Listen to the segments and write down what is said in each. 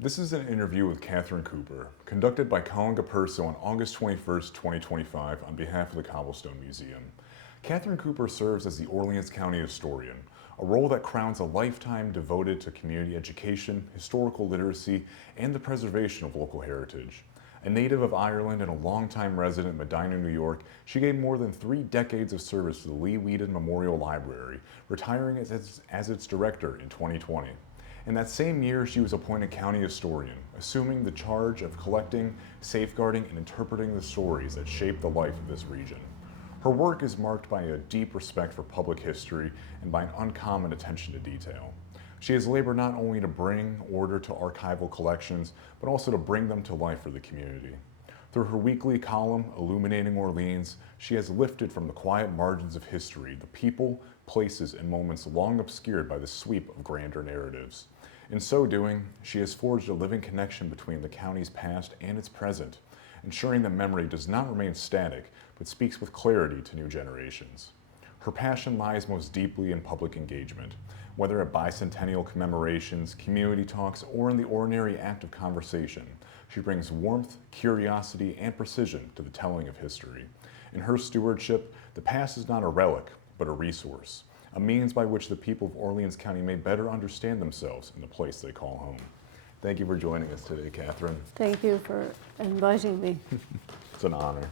This is an interview with Katherine Cooper, conducted by Collin Capurso on August 21st, 2025, on behalf of the Cobblestone Museum. Katherine Cooper serves as the Orleans County Historian, a role that crowns a lifetime devoted to community education, historical literacy, and the preservation of local heritage. A native of Ireland and a longtime resident of Medina, New York, she gave more than 3 decades of service to the Lee Weeden Memorial Library, retiring as its director in 2020. In that same year, she was appointed county historian, assuming the charge of collecting, safeguarding, and interpreting the stories that shaped the life of this region. Her work is marked by a deep respect for public history and by an uncommon attention to detail. She has labored not only to bring order to archival collections, but also to bring them to life for the community. Through her weekly column, Illuminating Orleans, she has lifted from the quiet margins of history the people, places, and moments long obscured by the sweep of grander narratives. In so doing, she has forged a living connection between the county's past and its present, ensuring that memory does not remain static, but speaks with clarity to new generations. Her passion lies most deeply in public engagement, whether at bicentennial commemorations, community talks, or in the ordinary act of conversation. She brings warmth, curiosity, and precision to the telling of history. In her stewardship, the past is not a relic, but a resource, a means by which the people of Orleans County may better understand themselves in the place they call home. Thank you for joining us today, Katherine. Thank you for inviting me. It's an honor.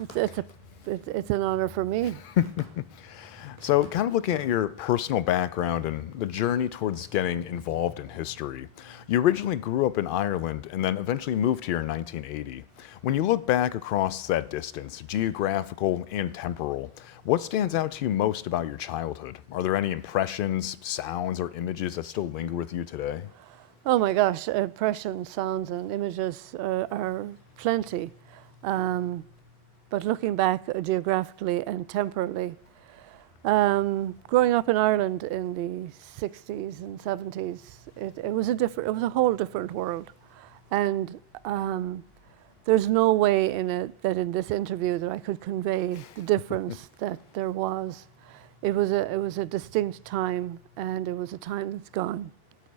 It's an honor for me. So, kind of looking at your personal background and the journey towards getting involved in history, you originally grew up in Ireland and then eventually moved here in 1980. When you look back across that distance, geographical and temporal, what stands out to you most about your childhood? Are there any impressions, sounds, or images that still linger with you today? Oh my gosh, impressions, sounds, and images are plenty. But looking back geographically and temporally, growing up in Ireland in the 60s and 70s, it was a whole different world. And there's no way that in this interview that I could convey the difference that there was. It was a distinct time, and it was a time that's gone.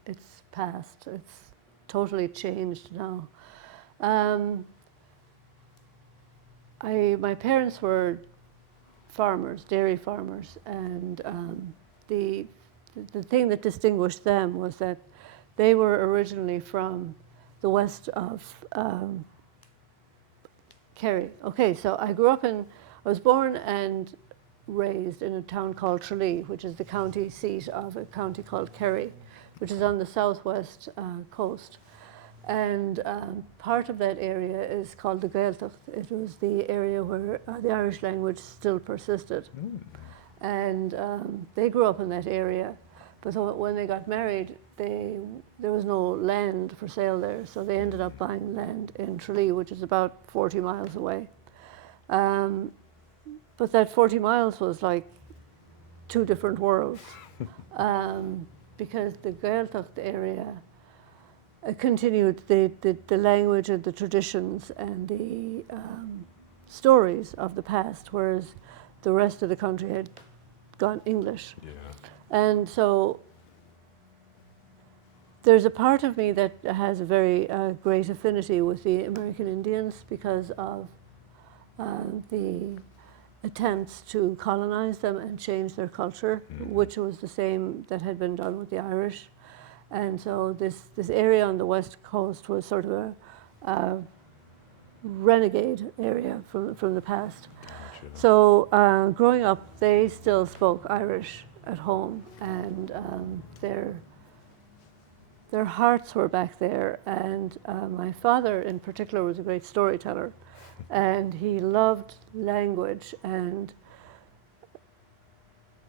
It's past. It's totally changed now. My parents were farmers, dairy farmers, and the thing that distinguished them was that they were originally from the west of Kerry. Okay, so I was born and raised in a town called Tralee, which is the county seat of a county called Kerry, which is on the southwest coast. And part of that area is called the Gaeltacht. It was the area where the Irish language still persisted. And they grew up in that area. But when they got married, there was no land for sale there. So they ended up buying land in Tralee, which is about 40 miles away. But that 40 miles was like 2 different worlds. Because the Gaeltacht area continued the language and the traditions and the stories of the past, whereas the rest of the country had gone English. Yeah. And so there's a part of me that has a very great affinity with the American Indians because of the attempts to colonize them and change their culture, which was the same that had been done with the Irish. And so this area on the west coast was sort of a renegade area from the past. Gotcha. So growing up, they still spoke Irish at home, and their hearts were back there. And my father in particular was a great storyteller, and he loved language, and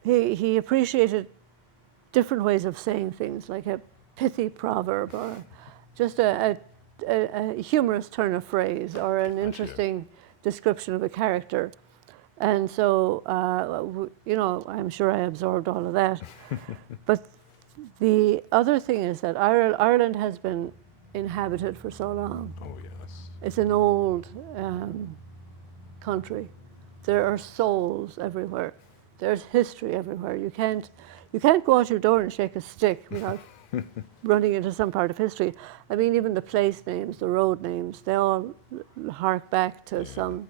he appreciated different ways of saying things, like a pithy proverb or just a humorous turn of phrase or an interesting description of a character. And so, I'm sure I absorbed all of that. But the other thing is that Ireland has been inhabited for so long. Oh, yes. It's an old country. There are souls everywhere. There's history everywhere. You can't go out your door and shake a stick without running into some part of history. I mean, even the place names, the road names, they all hark back to some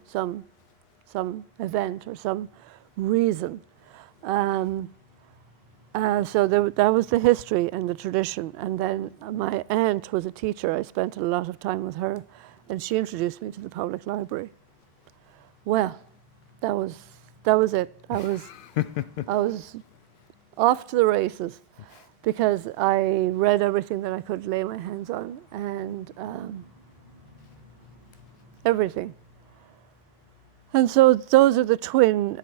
event or some reason. So that was the history and the tradition. And then my aunt was a teacher. I spent a lot of time with her, and she introduced me to the public library. Well, that was it. I was off to the races because I read everything that I could lay my hands on, and everything. And so those are the twin.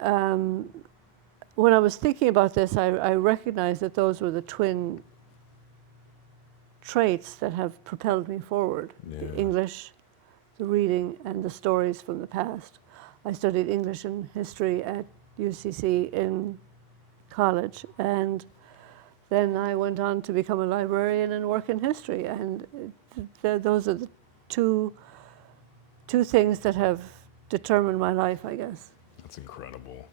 When I was thinking about this, I recognized that those were the twin traits that have propelled me forward. Yeah. The English, the reading, and the stories from the past. I studied English and history at UCC in college, and then I went on to become a librarian and work in history. And those are the two things that have determined my life, I guess. That's incredible.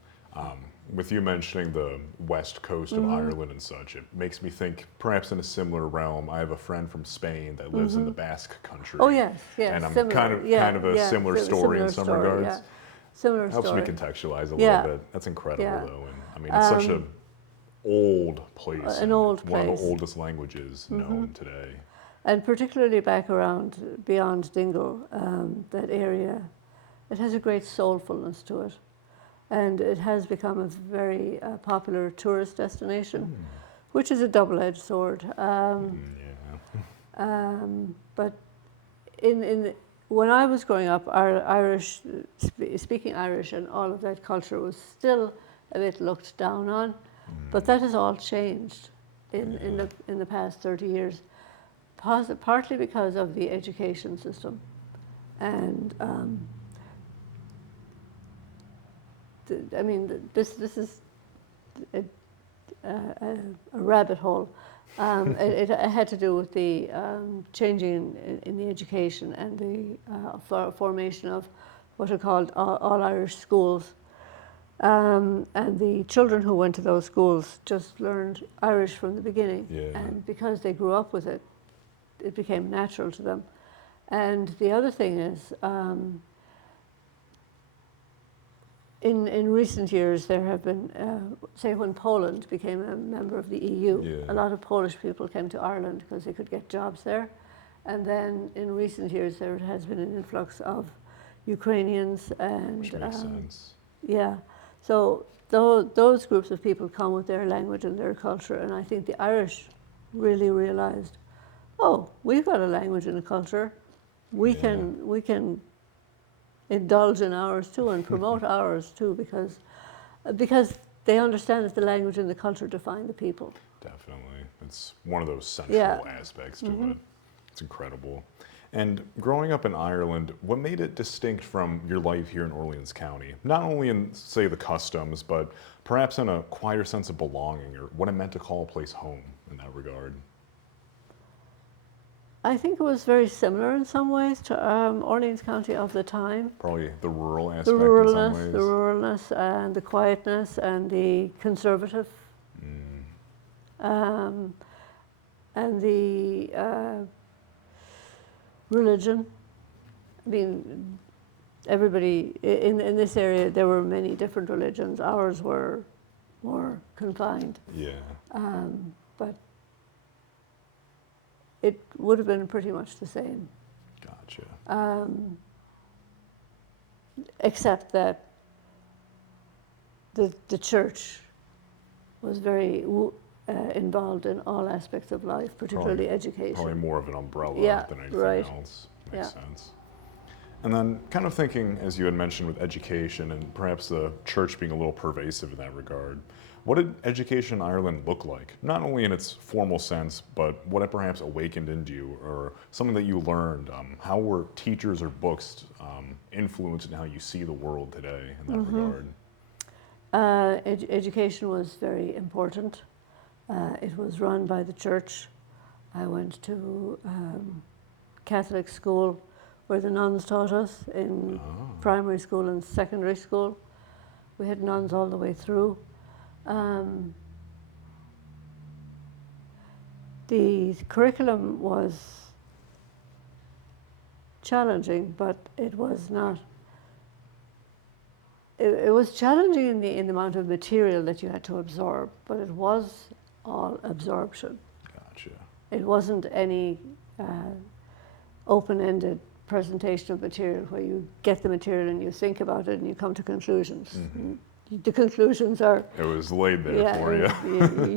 With you mentioning the west coast of Ireland and such, it makes me think perhaps in a similar realm. I have a friend from Spain that lives in the Basque country. Oh yes, yes. And I'm similar. kind of a similar story in some regards. Yeah. Similar Helps story. me contextualize a Yeah. little bit. That's incredible Yeah. though. And I mean, it's such a old place. An old One of place. the oldest languages known today. And particularly back around beyond Dingle, that area, it has a great soulfulness to it. And it has become a very popular tourist destination, which is a double-edged sword. But when I was growing up, our Irish, speaking Irish and all of that culture was still a bit looked down on. But that has all changed in the past 30 years, partly because of the education system. And I mean, this is a rabbit hole. It had to do with the changing in the education and the formation of what are called all Irish schools. And the children who went to those schools just learned Irish from the beginning. Yeah. And because they grew up with it, it became natural to them. And the other thing is, in recent years, there have been, say when Poland became a member of the EU, a lot of Polish people came to Ireland because they could get jobs there. And then in recent years, there has been an influx of Ukrainians and... Which makes sense. Yeah. So those groups of people come with their language and their culture, and I think the Irish really realized, oh, we've got a language and a culture. We can indulge in ours too and promote ours too, because they understand that the language and the culture define the people. Definitely. It's one of those central aspects to it. It's incredible. And growing up in Ireland, what made it distinct from your life here in Orleans County? Not only in, say, the customs, but perhaps in a quieter sense of belonging, or what it meant to call a place home in that regard. I think it was very similar in some ways to Orleans County of the time. Probably the rural aspect The in some ways. ruralness and the quietness and the conservative. And the religion. I mean, everybody in this area, there were many different religions. Ours were more confined. Yeah. But it would have been pretty much the same. Gotcha. Except that the church was very involved in all aspects of life, particularly education. Probably more of an umbrella than anything else. Makes sense. And then kind of thinking, as you had mentioned with education and perhaps the church being a little pervasive in that regard, what did education in Ireland look like? Not only in its formal sense, but what it perhaps awakened into you, or something that you learned. How were teachers or books influenced in how you see the world today in that regard? Education was very important. It was run by the church. I went to Catholic school where the nuns taught us in primary school and secondary school. We had nuns all the way through. The curriculum was challenging, but it was not. It was challenging in the amount of material that you had to absorb, but it was all absorption. Gotcha. It wasn't any open-ended presentation of material where you get the material and you think about it and you come to conclusions. Mm-hmm. The conclusions are. It was laid there for you.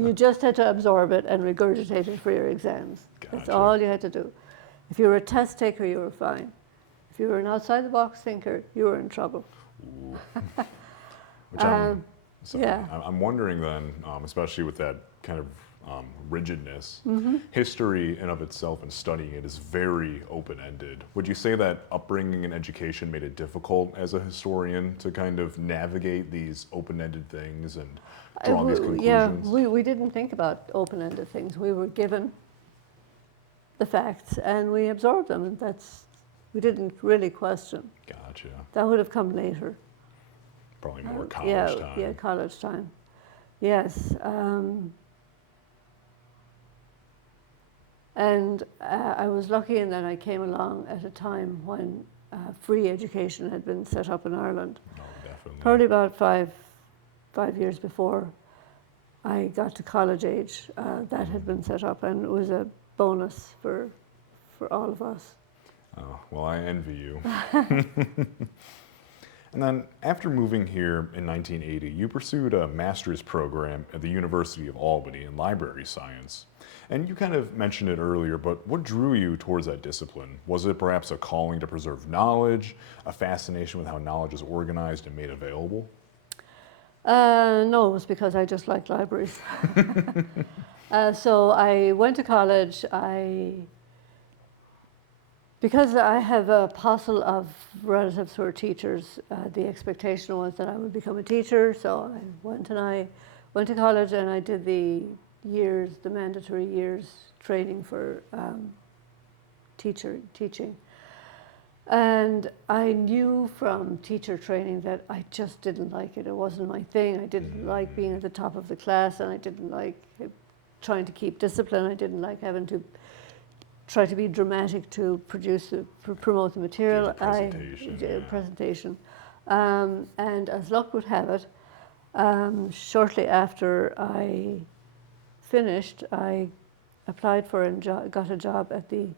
You just had to absorb it and regurgitate it for your exams. Gotcha. That's all you had to do. If you were a test taker, you were fine. If you were an outside-the-box thinker, you were in trouble. Ooh. Yeah. I'm wondering then, especially with that kind of rigidness, Mm-hmm. history in of itself and studying it is very open-ended. Would you say that upbringing and education made it difficult as a historian to kind of navigate these open-ended things and draw these conclusions? Yeah, we didn't think about open-ended things. We were given the facts and we absorbed them, and we didn't really question. Gotcha. That would have come later. Probably more college time. Yeah, college time. Yes. And I was lucky in that I came along at a time when free education had been set up in Ireland. Oh, definitely. Probably about five years before I got to college age, that had been set up, and it was a bonus for all of us. Oh, well, I envy you. And then after moving here in 1980, you pursued a master's program at the University of Albany in library science. And you kind of mentioned it earlier, but what drew you towards that discipline? Was it perhaps a calling to preserve knowledge, a fascination with how knowledge is organized and made available? No, it was because I just liked libraries. So I went to college. Because I have a parcel of relatives who are teachers, the expectation was that I would become a teacher. So I went to college and I did the mandatory years training for teaching. And I knew from teacher training that I just didn't like it. It wasn't my thing. I didn't like being at the top of the class, and I didn't like trying to keep discipline. I didn't like having to try to be dramatic to promote the material. Presentation. And as luck would have it, shortly after I finished, I applied for and got a job at the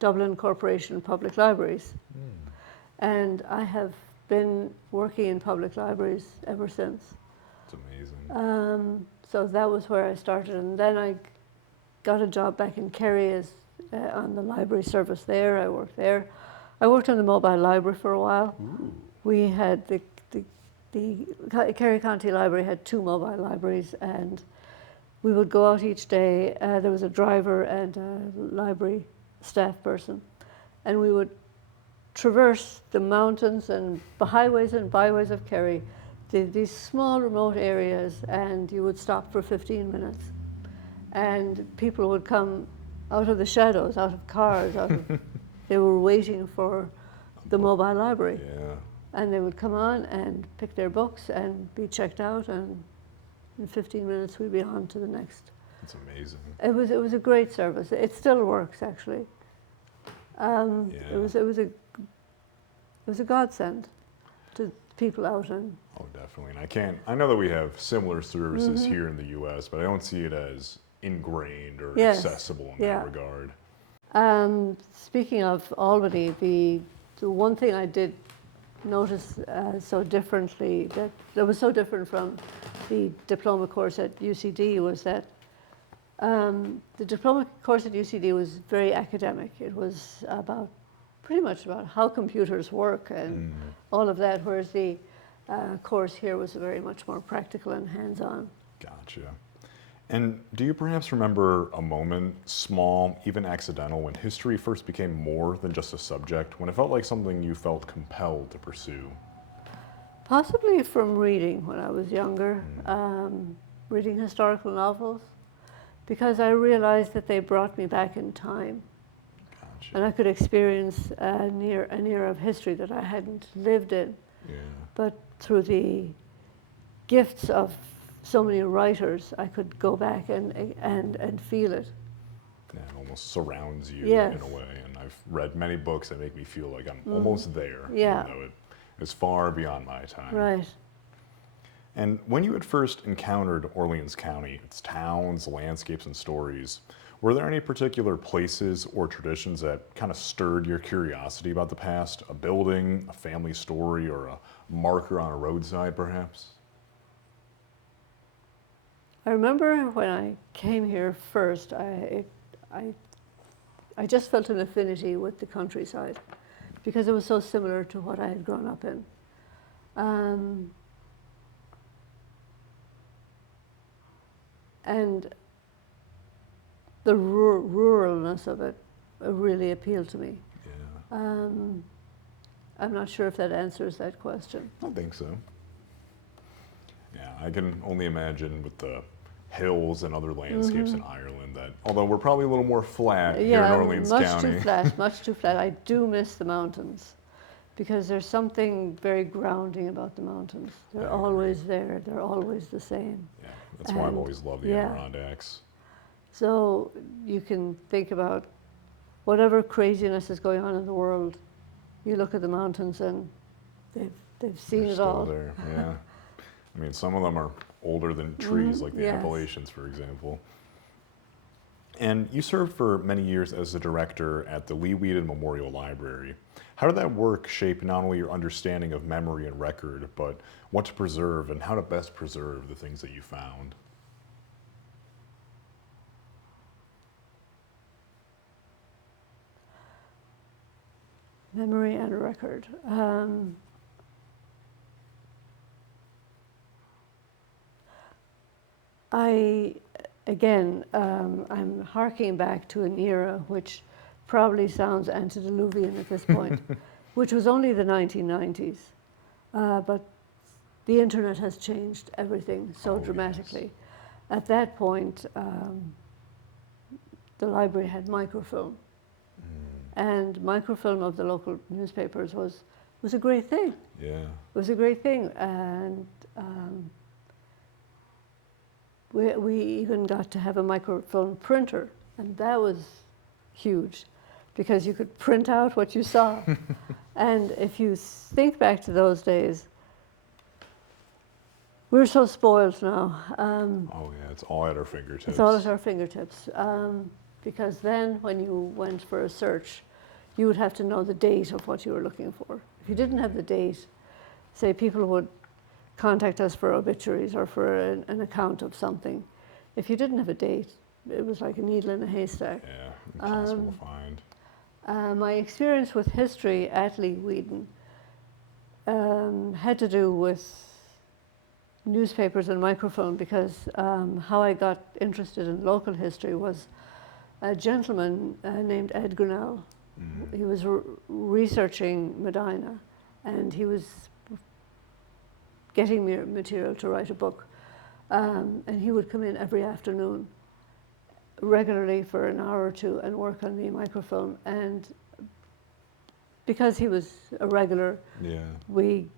Dublin Corporation Public Libraries. And I have been working in public libraries ever since. It's amazing. So that was where I started, and then I got a job back in Kerry on the library service there. I worked there. I worked on the mobile library for a while. Ooh. We had the Kerry County Library had 2 mobile libraries, and we would go out each day. There was a driver and a library staff person, and we would traverse the mountains and highways and byways of Kerry, these small remote areas, and you would stop for 15 minutes. And people would come out of the shadows, out of cars, they were waiting for the mobile library. Yeah. And they would come on and pick their books and be checked out, and in 15 minutes we'd be on to the next. It's amazing. It was a great service. It still works, actually. It was a godsend to people out and. Oh, definitely. And I know that we have similar services here in the U.S., but I don't see it as ingrained or accessible in that regard. Speaking of Albany, the one thing I did notice so differently, that was so different from the diploma course at UCD, was that the diploma course at UCD was very academic. It was pretty much about how computers work and all of that, whereas the course here was very much more practical and hands-on. Gotcha. And do you perhaps remember a moment, small, even accidental, when history first became more than just a subject, when it felt like something you felt compelled to pursue? Possibly from reading when I was younger, reading historical novels, because I realized that they brought me back in time. Gotcha. And I could experience an era of history that I hadn't lived in. Yeah. But through the gifts of so many writers, I could go back and feel it. Yeah, it almost surrounds you Yes. in a way. And I've read many books that make me feel like I'm almost there, Yeah. even though it is far beyond my time. Right. And when you had first encountered Orleans County, its towns, landscapes, and stories, were there any particular places or traditions that kind of stirred your curiosity about the past? A building, a family story, or a marker on a roadside, perhaps? I remember when I came here first, I just felt an affinity with the countryside because it was so similar to what I had grown up in. And the ruralness of it really appealed to me. Yeah, I'm not sure if that answers that question. I think so. Yeah, I can only imagine with the hills and other landscapes in Ireland that, although we're probably a little more flat here in Orleans much County. too flat, much too flat. I do miss the mountains because there's something very grounding about the mountains. They're always there. They're always the same. Yeah, that's why I've always loved the Adirondacks. So you can think about whatever craziness is going on in the world. You look at the mountains and they've seen They're it still all. there, yeah. I mean, some of them are older than trees, like the Yes. Appalachians, for example. And you served for many years as the director at the Lee Weeden Memorial Library. How did that work shape not only your understanding of memory and record, but what to preserve and how to best preserve the things that you found? Memory and record. I'm harking back to an era which probably sounds antediluvian at this point, which was only the 1990s. But the internet has changed everything so dramatically. Yes. At that point, the library had microfilm. And microfilm of the local newspapers was a great thing. Yeah. It was a great thing. And we even got to have a microfilm printer. And that was huge because you could print out what you saw. And if you think back to those days, we're so spoiled now. Oh yeah, it's all at our fingertips. It's all at our fingertips. Because then when you went for a search, you would have to know the date of what you were looking for. If you didn't have the date, say people would contact us for obituaries or for an account of something. If you didn't have a date, it was like a needle in a haystack. Yeah, impossible to find. My experience with history at Lee Weeden had to do with newspapers and microfilm because how I got interested in local history was a gentleman named Ed Grinnell. Mm-hmm. He was researching Medina, and he was getting me material to write a book. And he would come in every afternoon regularly for an hour or two and work on the microfilm. And because he was a regular, we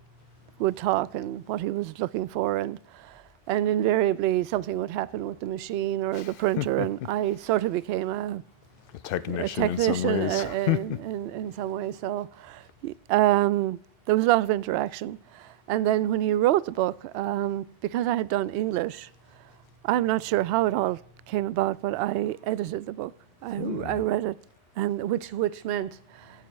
would talk and what he was looking for, and invariably something would happen with the machine or the printer, and I sort of became a technician in some ways. In some ways. So there was a lot of interaction. And then when he wrote the book, because I had done English, I'm not sure how it all came about, but I edited the book. I read it, and which meant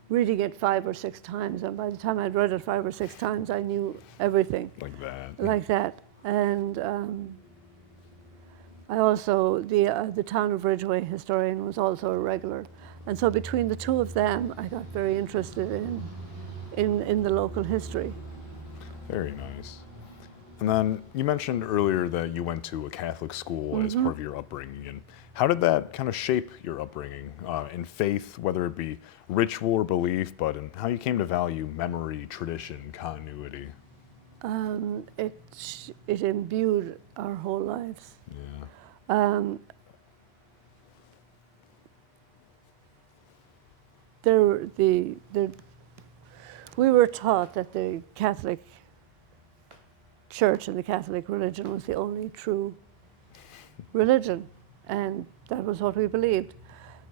reading it 5 or 6 times. And by the time I'd read it 5 or 6 times, I knew everything. Like that. And I also, the town of Ridgeway historian was also a regular. And so between the two of them, I got very interested in the local history. Very nice. And then you mentioned earlier that you went to a Catholic school as part of your upbringing. And how did that kind of shape your upbringing in faith, whether it be ritual or belief, but in how you came to value memory, tradition, continuity? It imbued our whole lives. Yeah. We were taught that the Catholic Church and the Catholic religion was the only true religion, and that was what we believed.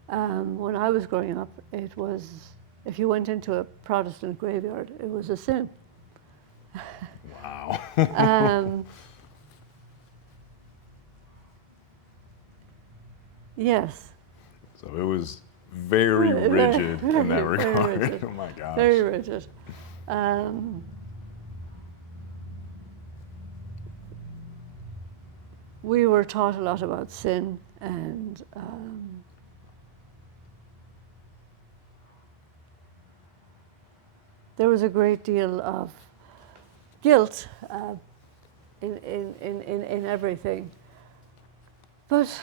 When I was growing up, it was, if you went into a Protestant graveyard, it was a sin. Wow. Yes. So it was very rigid in that regard. Rigid. Oh my gosh. Very rigid. We were taught a lot about sin, and there was a great deal of guilt in everything. But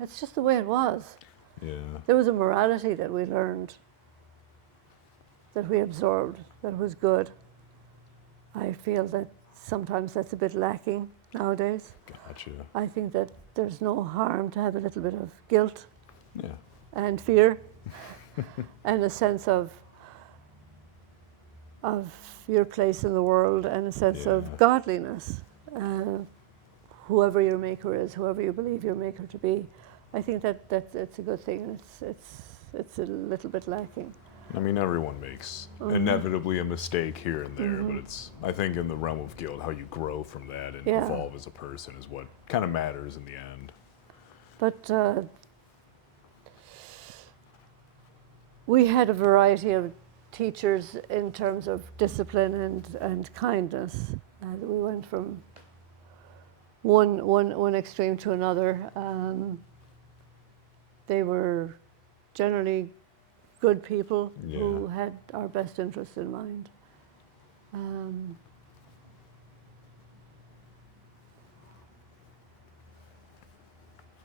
it's just the way it was. Yeah. There was a morality that we learned, that we absorbed, that was good. I feel that sometimes that's a bit lacking nowadays. Gotcha. I think that there's no harm to have a little bit of guilt Yeah. and fear and a sense of your place in the world and a sense of godliness. Whoever your maker is, whoever you believe your maker to be, I think that it's a good thing, and it's a little bit lacking. I mean, everyone makes inevitably a mistake here and there, but it's, I think, in the realm of guilt, how you grow from that and evolve as a person is what kind of matters in the end. But we had a variety of teachers in terms of discipline and kindness. We went from one extreme to another. They were generally good people who had our best interests in mind.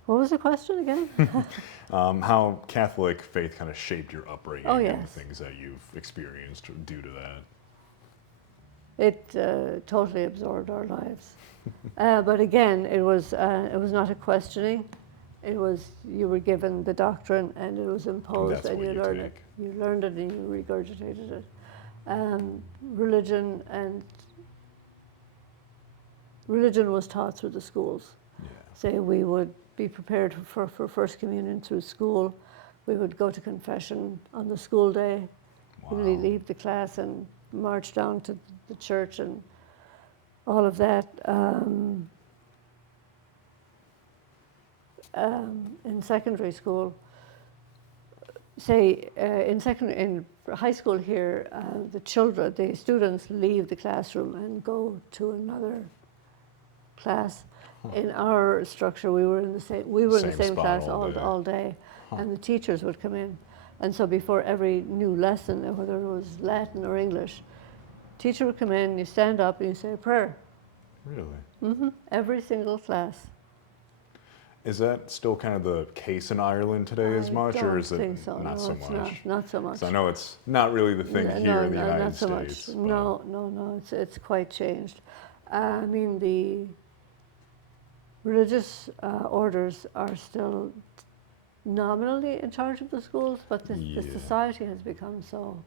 What was the question again? How Catholic faith kind of shaped your upbringing and the yes. things that you've experienced due to that. It totally absorbed our lives. But again, it was not a questioning. It was, you were given the doctrine and it was imposed, and you learned it. You learned it and you regurgitated it. Religion was taught through the schools. Yeah. Say we would be prepared for First Communion through school. We would go to confession on the school day. Wow. We would leave the class and march down to the church and all of that. In secondary school, say in high school here, the students leave the classroom and go to another class. In our structure, we were in the same class all day, and the teachers would come in, and so before every new lesson, whether it was Latin or English, teacher would come in, you stand up and you say a prayer. Really? Every single class. Is that still kind of the case in Ireland today as much, or is it not so much? Not so much. So I know it's not really the thing here in the United not so States. Much. No, it's quite changed. I mean, the religious orders are still nominally in charge of the schools, but the society has become so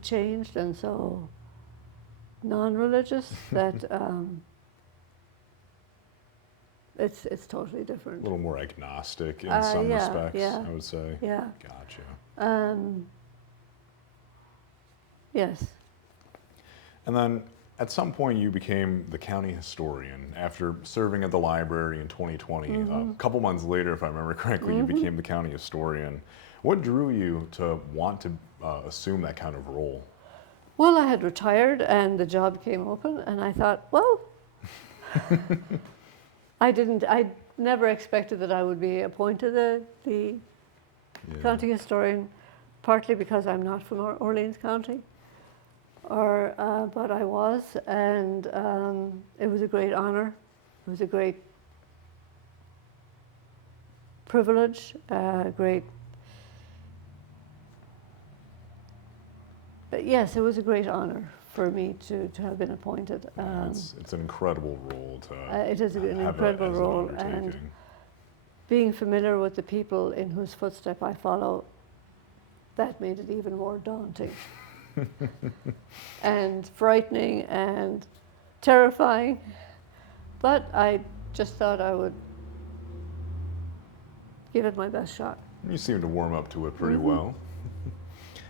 changed and so non-religious that it's totally different. A little more agnostic in some respects, I would say. Yeah. Gotcha. Yes. And then at some point you became the county historian after serving at the library in 2020. A couple months later, if I remember correctly, you became the county historian. What drew you to want to assume that kind of role? Well, I had retired and the job came open, and I thought, well, I never expected that I would be appointed the county historian, partly because I'm not from Orleans County, but I was, and it was a great honor. It was a great privilege, yes, it was a great honor for me to have been appointed. It's an incredible role to it is an incredible role, and being familiar with the people in whose footstep I follow, that made it even more daunting and frightening and terrifying. But I just thought I would give it my best shot. You seem to warm up to it pretty well.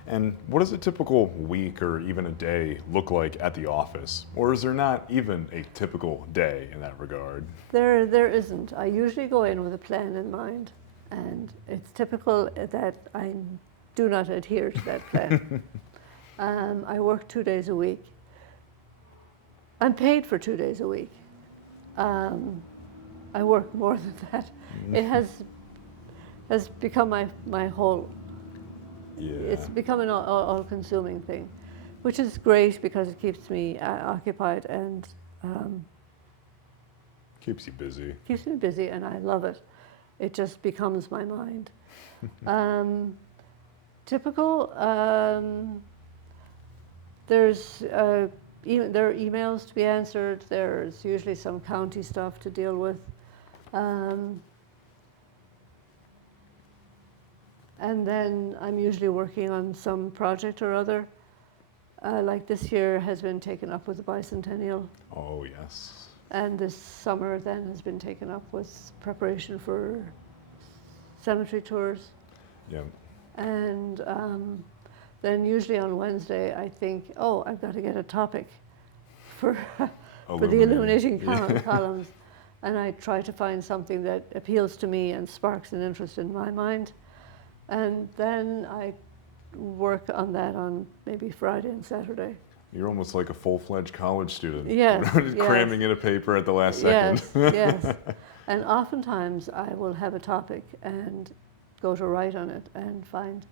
And what does a typical week or even a day look like at the office? Or is there not even a typical day in that regard? There isn't. I usually go in with a plan in mind, and it's typical that I do not adhere to that plan. I work 2 days a week. I'm paid for 2 days a week. I work more than that. It has become my whole. Yeah. It's become an all-consuming thing, which is great because it keeps me occupied and Keeps you busy. keeps me busy, and I love it. It just becomes my mind. Typical. There are emails to be answered. There's usually some county stuff to deal with. And then I'm usually working on some project or other. Like this year has been taken up with the bicentennial. Oh, yes. And this summer then has been taken up with preparation for cemetery tours. Yeah. And then usually on Wednesday I think, oh, I've got to get a topic for the illuminating columns. And I try to find something that appeals to me and sparks an interest in my mind. And then I work on that on maybe Friday and Saturday. You're almost like a full-fledged college student. Yes, Cramming in a paper at the last second. Yes. And oftentimes I will have a topic and go to write on it and find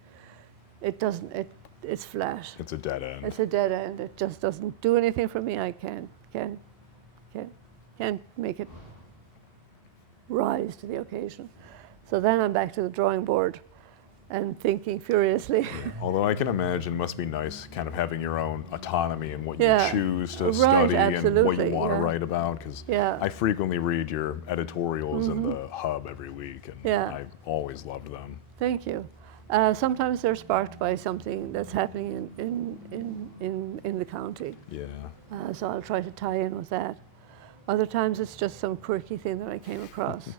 it's flat. It's a dead end. It's a dead end. It just doesn't do anything for me. I can't make it rise to the occasion. So then I'm back to the drawing board and thinking furiously. Although I can imagine it must be nice kind of having your own autonomy in what you choose to Right, study and what you absolutely, want to write about, because I frequently read your editorials in the Hub every week, and I've always loved them. Thank you. Sometimes they're sparked by something that's happening in the county. Yeah. So I'll try to tie in with that. Other times it's just some quirky thing that I came across.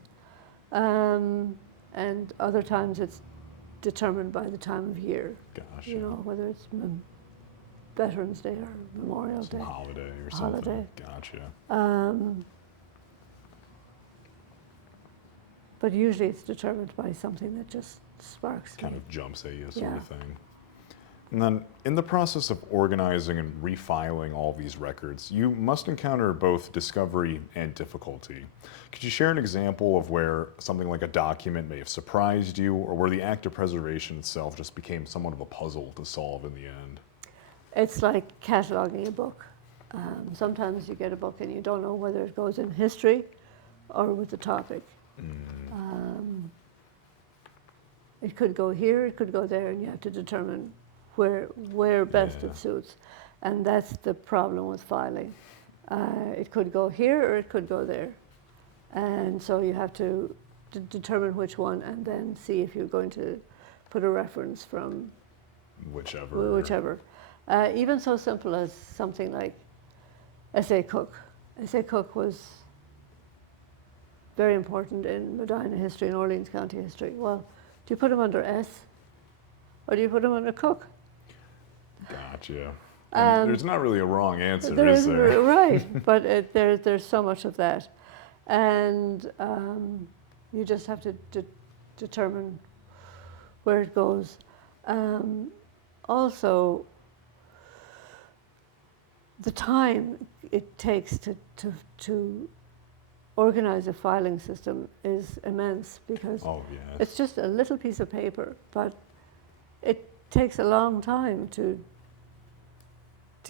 And other times it's determined by the time of year. Gosh. You know, whether it's Veterans Day or Memorial Day. Holiday or something. Holiday. Gotcha. But usually it's determined by something that just sparks Kind me. of jumps at you sort of thing. And then in the process of organizing and refiling all these records, you must encounter both discovery and difficulty. Could you share an example of where something like a document may have surprised you, or where the act of preservation itself just became somewhat of a puzzle to solve in the end? It's like cataloging a book. Sometimes you get a book and you don't know whether it goes in history or with the topic. It could go here, it could go there, and you have to determine where best it suits. And that's the problem with filing. It could go here or it could go there. And so you have to determine which one and then see if you're going to put a reference from whichever. Even so simple as something like S.A. Cook. S.A. Cook was very important in Medina history and Orleans County history. Well, do you put him under S or do you put him under Cook? Gotcha. There's not really a wrong answer, is there? Right, but there's so much of that. And you just have to determine where it goes. Also, the time it takes to organize a filing system is immense, because it's just a little piece of paper, but it takes a long time to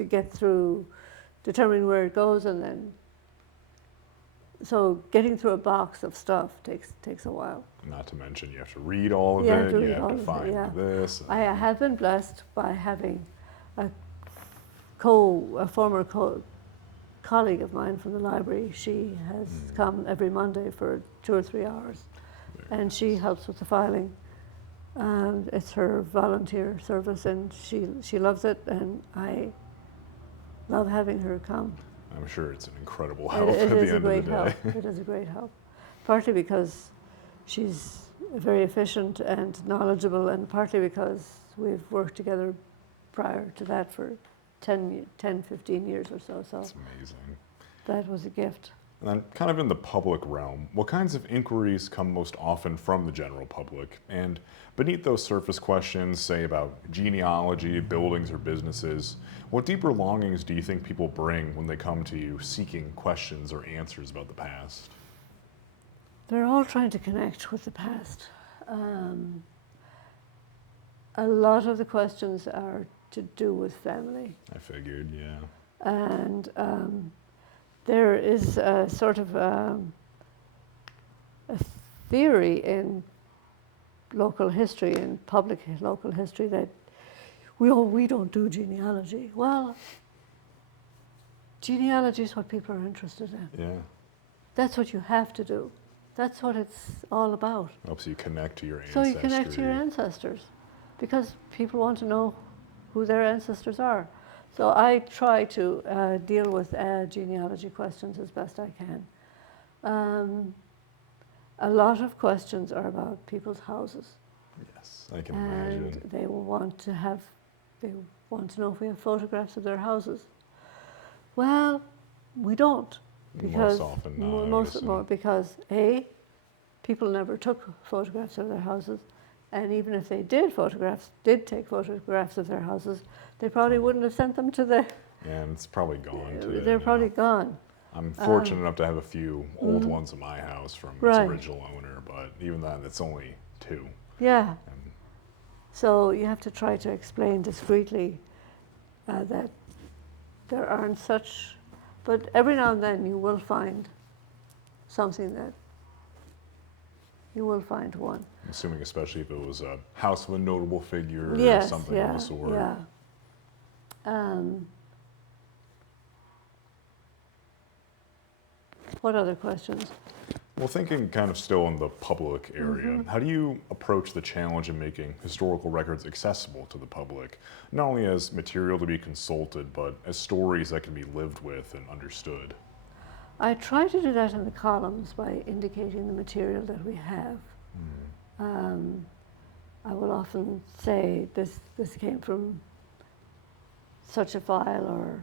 get through, determining where it goes, and then so getting through a box of stuff takes a while. Not to mention you have to read all of it, you have to find this. I have been blessed by having a former colleague of mine from the library. She has come every Monday for 2 or 3 hours, and she helps with the filing. And it's her volunteer service, and she loves it, and I love having her come. I'm sure it's an incredible help at the end of the day. It is a great help, partly because she's very efficient and knowledgeable, and partly because we've worked together prior to that for 10, 15 years or so. So That's amazing. that was a gift. And then kind of in the public realm, what kinds of inquiries come most often from the general public? And beneath those surface questions, say about genealogy, buildings, or businesses, what deeper longings do you think people bring when they come to you seeking questions or answers about the past? They're all trying to connect with the past. A lot of the questions are to do with family. I figured, yeah. And there is a sort of a theory in local history, in public local history, that we don't do genealogy. Well, genealogy is what people are interested in. Yeah. That's what you have to do. That's what it's all about. Helps you connect to your ancestry. So you connect to your ancestors, because people want to know who their ancestors are. So I try to deal with genealogy questions as best I can. A lot of questions are about people's houses. Yes, I can And imagine. they will want to know if we have photographs of their houses. Well, we don't. Because Most often not, because people never took photographs of their houses, and even if they did take photographs of their houses, they probably wouldn't have sent them to the. And it's probably gone today. They're now. probably gone. I'm fortunate enough to have a few old ones in my house from Right. its original owner, but even then, it's only 2. Yeah. And So you have to try to explain discreetly that there aren't such. But every now and then you will find something that you will find one. I'm assuming, especially if it was a house of a notable figure Yes, or something yeah, of the sort. yeah. What other questions? Well, thinking kind of still in the public area, Mm-hmm. how do you approach the challenge of making historical records accessible to the public, not only as material to be consulted, but as stories that can be lived with and understood? I try to do that in the columns by indicating the material that we have. I will often say this came from such a file, or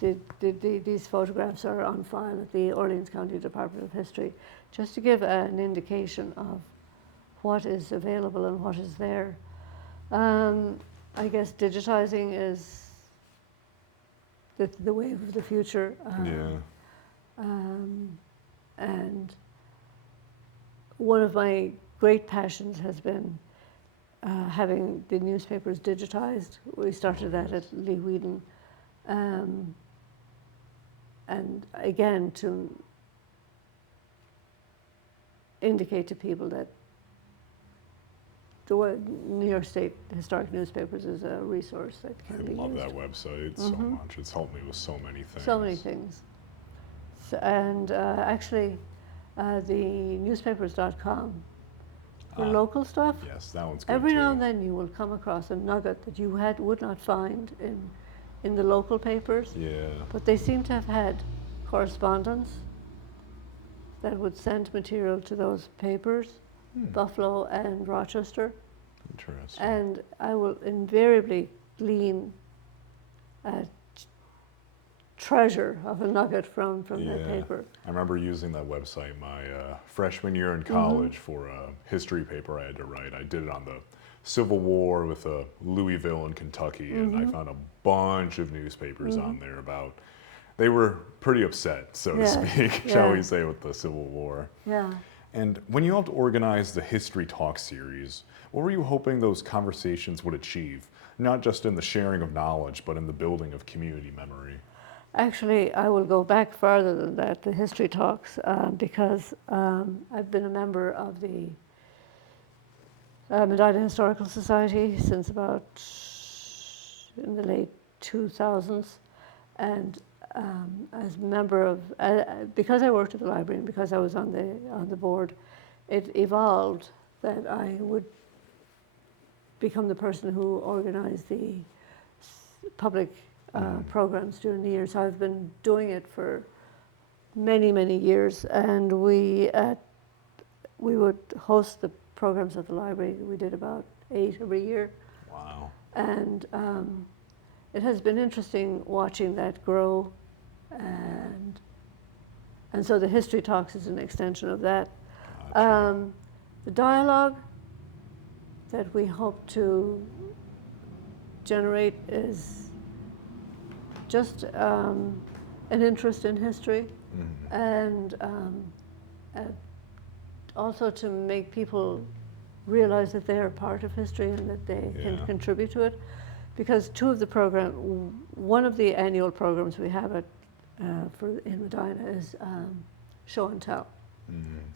these photographs are on file at the Orleans County Department of History, just to give an indication of what is available and what is there. I guess digitizing is the wave of the future. And one of my great passions has been having the newspapers digitized. We started that at Lee Weeden. And again, to indicate to people that the New York State Historic Newspapers is a resource that can be used. I love that website so much. It's helped me with so many things. So many things. So, and actually, the newspapers.com, for local stuff, Yes, that one's good every too. now and then you will come across a nugget that you would not find in the local papers. Yeah. But they seem to have had correspondence that would send material to those papers, Buffalo and Rochester. Interesting. And I will invariably glean a treasure of a nugget from that paper. I remember using that website my freshman year in college for a history paper I had to write. I did it on the Civil War with Louisville in Kentucky, and I found a bunch of newspapers on there about, they were pretty upset, so to speak, shall we say, with the Civil War. Yeah. And when you helped organize the History Talk series, what were you hoping those conversations would achieve? Not just in the sharing of knowledge, but in the building of community memory. Actually, I will go back farther than that, the History Talks, because I've been a member of the Medina Historical Society since about in the late 2000s, and as a member of, because I worked at the library and because I was on the board, it evolved that I would become the person who organized the public programs during the year. So I've been doing it for many, many years, and we would host the programs at the library. We did about 8 every year. Wow. And it has been interesting watching that grow, and so the history talks is an extension of that. Gotcha. The dialogue that we hope to generate is just an interest in history, and also to make people realize that they are part of history and that they can contribute to it. Because one of the annual programs we have in Medina is show and tell.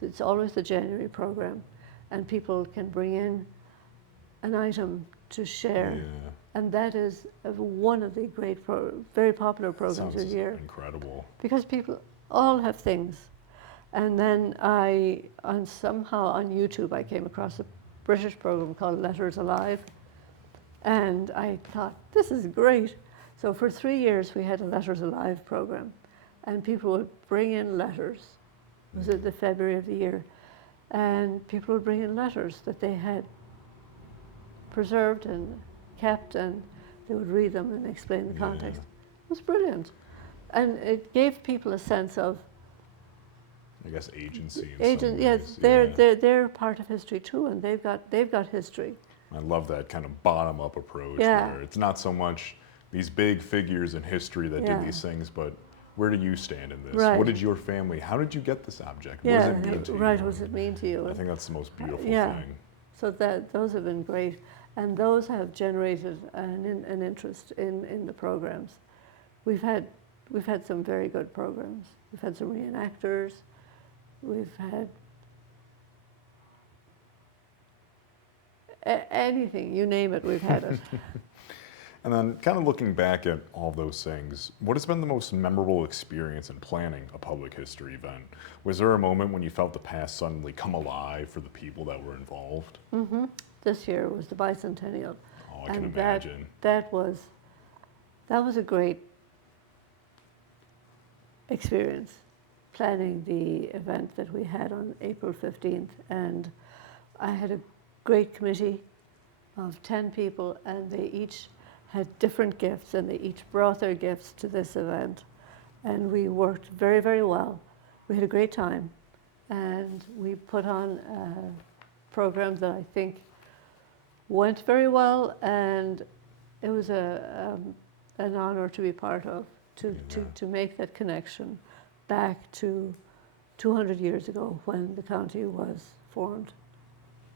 It's always the January program, and people can bring in an item to share. Yeah. And that is one of the great, very popular programs of the year. Incredible. Because people all have things. And then somehow on YouTube, I came across a British program called Letters Alive. And I thought, this is great. So for 3 years, we had a Letters Alive program. And people would bring in letters. It was the February of the year. And people would bring in letters that they had preserved and kept, and they would read them and explain the context. It was brilliant. And it gave people a sense of, I guess, agency. Yes, they're part of history too, and they've got history. I love that kind of bottom-up approach. Yeah. Where it's not so much these big figures in history that did these things, but where do you stand in this? Right. What did your family? How did you get this object? What Yeah, does it mean to you? right. What does it mean to you? I think that's the most beautiful Yeah. thing. So those have been great, and those have generated an interest in the programs. We've had some very good programs. We've had some reenactors. We've had anything, you name it, we've had it. And then kind of looking back at all those things, what has been the most memorable experience in planning a public history event? Was there a moment when you felt the past suddenly come alive for the people that were involved? Mm-hmm. This year was the bicentennial. Oh, I can And imagine. that was a great experience, planning the event that we had on April 15th. And I had a great committee of 10 people, and they each had different gifts, and they each brought their gifts to this event. And we worked very, very well. We had a great time, and we put on a program that I think went very well, and it was an honor to be part of, to make that connection back to 200 years ago when the county was formed.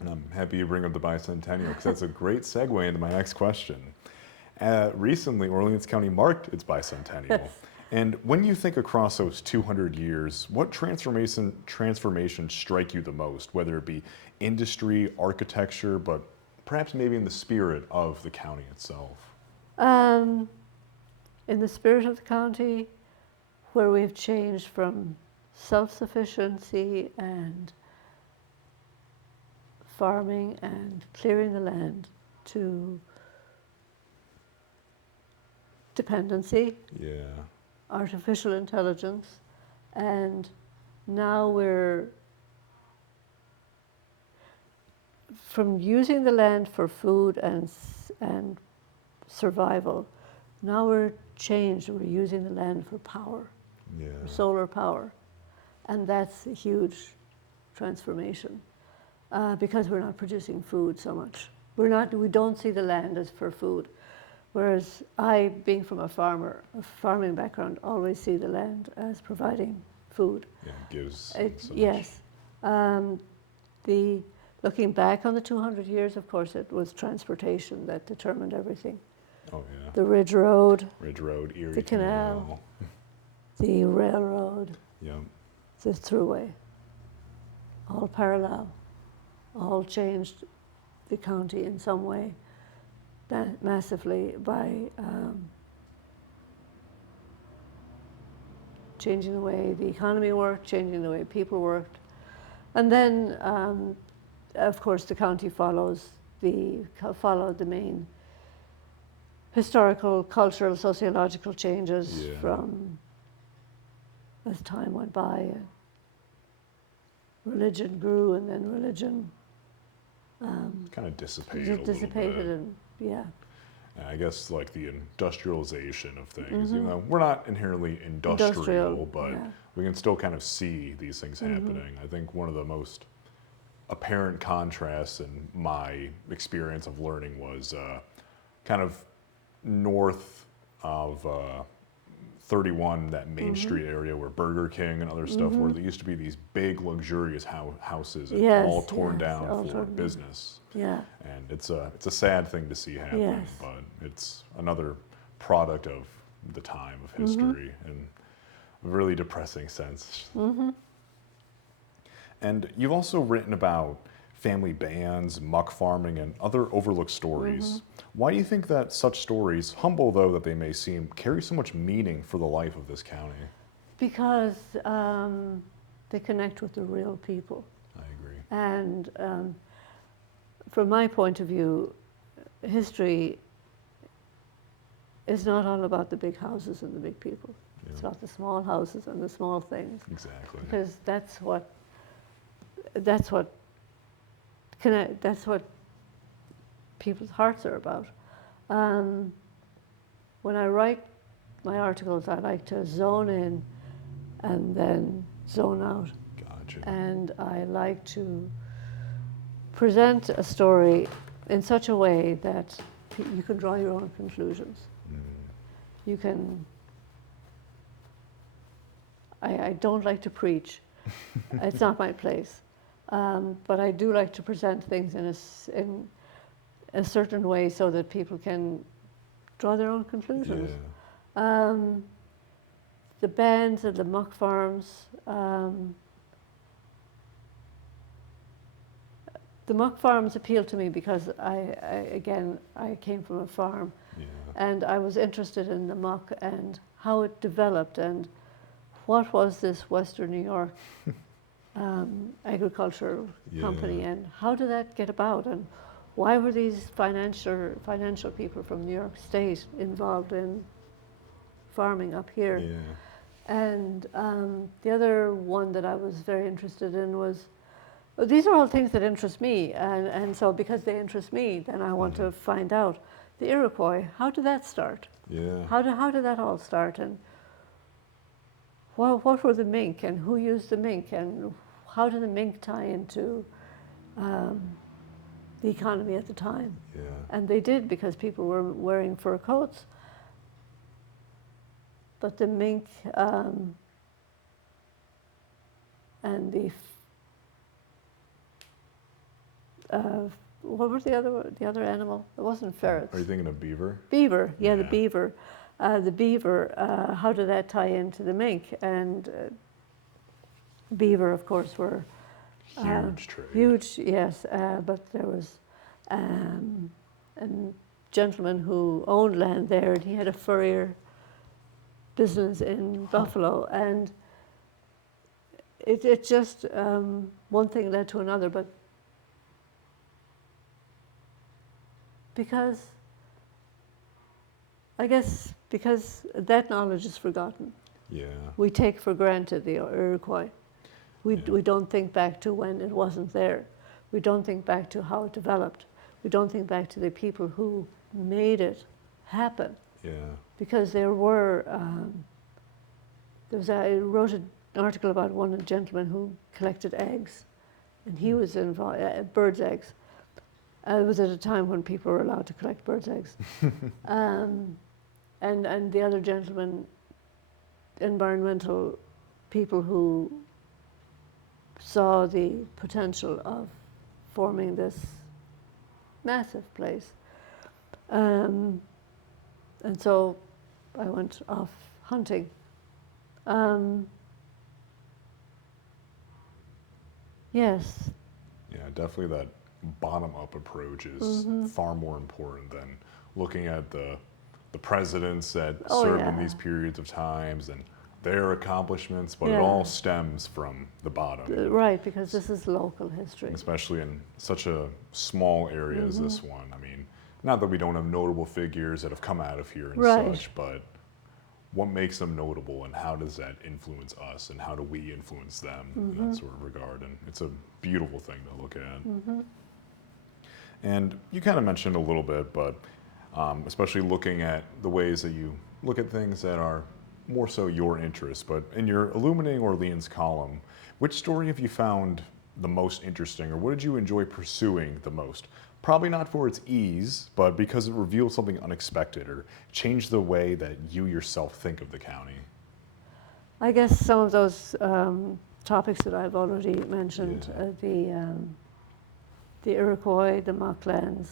And I'm happy you bring up the bicentennial, because that's a great segue into my next question. Recently, Orleans County marked its bicentennial. Yes. And when you think across those 200 years, what transformations strike you the most, whether it be industry, architecture, but perhaps maybe in the spirit of the county itself? In the spirit of the county, where we've changed from self-sufficiency and farming and clearing the land to dependency, artificial intelligence, and now we're from using the land for food and survival. Now we're changed. We're using the land for power, for solar power, and that's a huge transformation because we're not producing food so much. We don't see the land as for food. Whereas I, being from a farming background, always see the land as providing food. Yeah, it gives so yes. Looking back on the 200 years, of course, it was transportation that determined everything. Oh, yeah. The Ridge Road, Erie the canal, the railroad, the thruway, all parallel, all changed the county in some way. Massively by changing the way the economy worked, changing the way people worked. And then, of course, the county followed the main historical, cultural, sociological changes from as time went by. Religion grew, and then religion kind of dissipated a little dissipated, bit. and yeah. And I guess like the industrialization of things, you know, we're not inherently industrial, Industrial, but yeah. we can still kind of see these things happening. I think one of the most apparent contrasts in my experience of learning was kind of north of 31, that Main Street area where Burger King and other stuff, where there used to be these big luxurious houses and Yes, all torn yes, down all for torn down. business. Yeah. And it's a sad thing to see happen, Yes. but it's another product of the time of history in a really depressing sense. And you've also written about family bands, muck farming, and other overlooked stories. Why do you think that such stories, humble though that they may seem, carry so much meaning for the life of this county? Because they connect with the real people. I agree. And from my point of view, history is not all about the big houses and the big people. It's about the small houses and the small things. Exactly. Because that's what people's hearts are about. When I write my articles, I like to zone in and then zone out. Gotcha. And I like to present a story in such a way that you can draw your own conclusions. You can. I don't like to preach. It's not my place. But I do like to present things in a certain way so that people can draw their own conclusions. Yeah. The bands and the muck farms. The muck farms appeal to me because I came from a farm, Yeah. and I was interested in the muck and how it developed and what was this Western New York agricultural company, Yeah. and how did that get about, and why were these financial people from New York State involved in farming up here? Yeah. And the other one that I was very interested in was, these are all things that interest me, and so because they interest me, then I want to find out. The Iroquois, how did that start? Yeah. How did that all start? And what were the mink, and who used the mink, and how did the mink tie into the economy at the time? Yeah. And they did, because people were wearing fur coats. But the mink and what was the other animal? It wasn't ferrets. Are you thinking of beaver? Beaver, yeah, the Yeah. beaver. How did that tie into the mink? And beaver, of course, were Huge trade. huge, yes. But there was a gentleman who owned land there, and he had a furrier business in Buffalo, and it just one thing led to another. But because that knowledge is forgotten, Yeah. we take for granted the Iroquois. We don't think back to when it wasn't there. We don't think back to how it developed. We don't think back to the people who made it happen. Yeah. Because there were, I wrote an article about one gentleman who collected eggs, and he was involved, birds' eggs. It was at a time when people were allowed to collect birds' eggs. And the other gentleman, environmental people who saw the potential of forming this massive place. And so I went off hunting. Yes. Yeah, definitely that bottom-up approach is far more important than looking at the presidents that served in these periods of times and their accomplishments, but it all stems from the bottom. Right, because this is local history. Especially in such a small area as this one. I mean, not that we don't have notable figures that have come out of here and such, but what makes them notable, and how does that influence us, and how do we influence them in that sort of regard? And it's a beautiful thing to look at. And you kind of mentioned a little bit, but especially looking at the ways that you look at things that are more so your interest. But in your Illuminating Orleans column, which story have you found the most interesting, or what did you enjoy pursuing the most? Probably not for its ease, but because it revealed something unexpected or changed the way that you yourself think of the county. I guess some of those topics that I've already mentioned, the Iroquois, the Mocklands,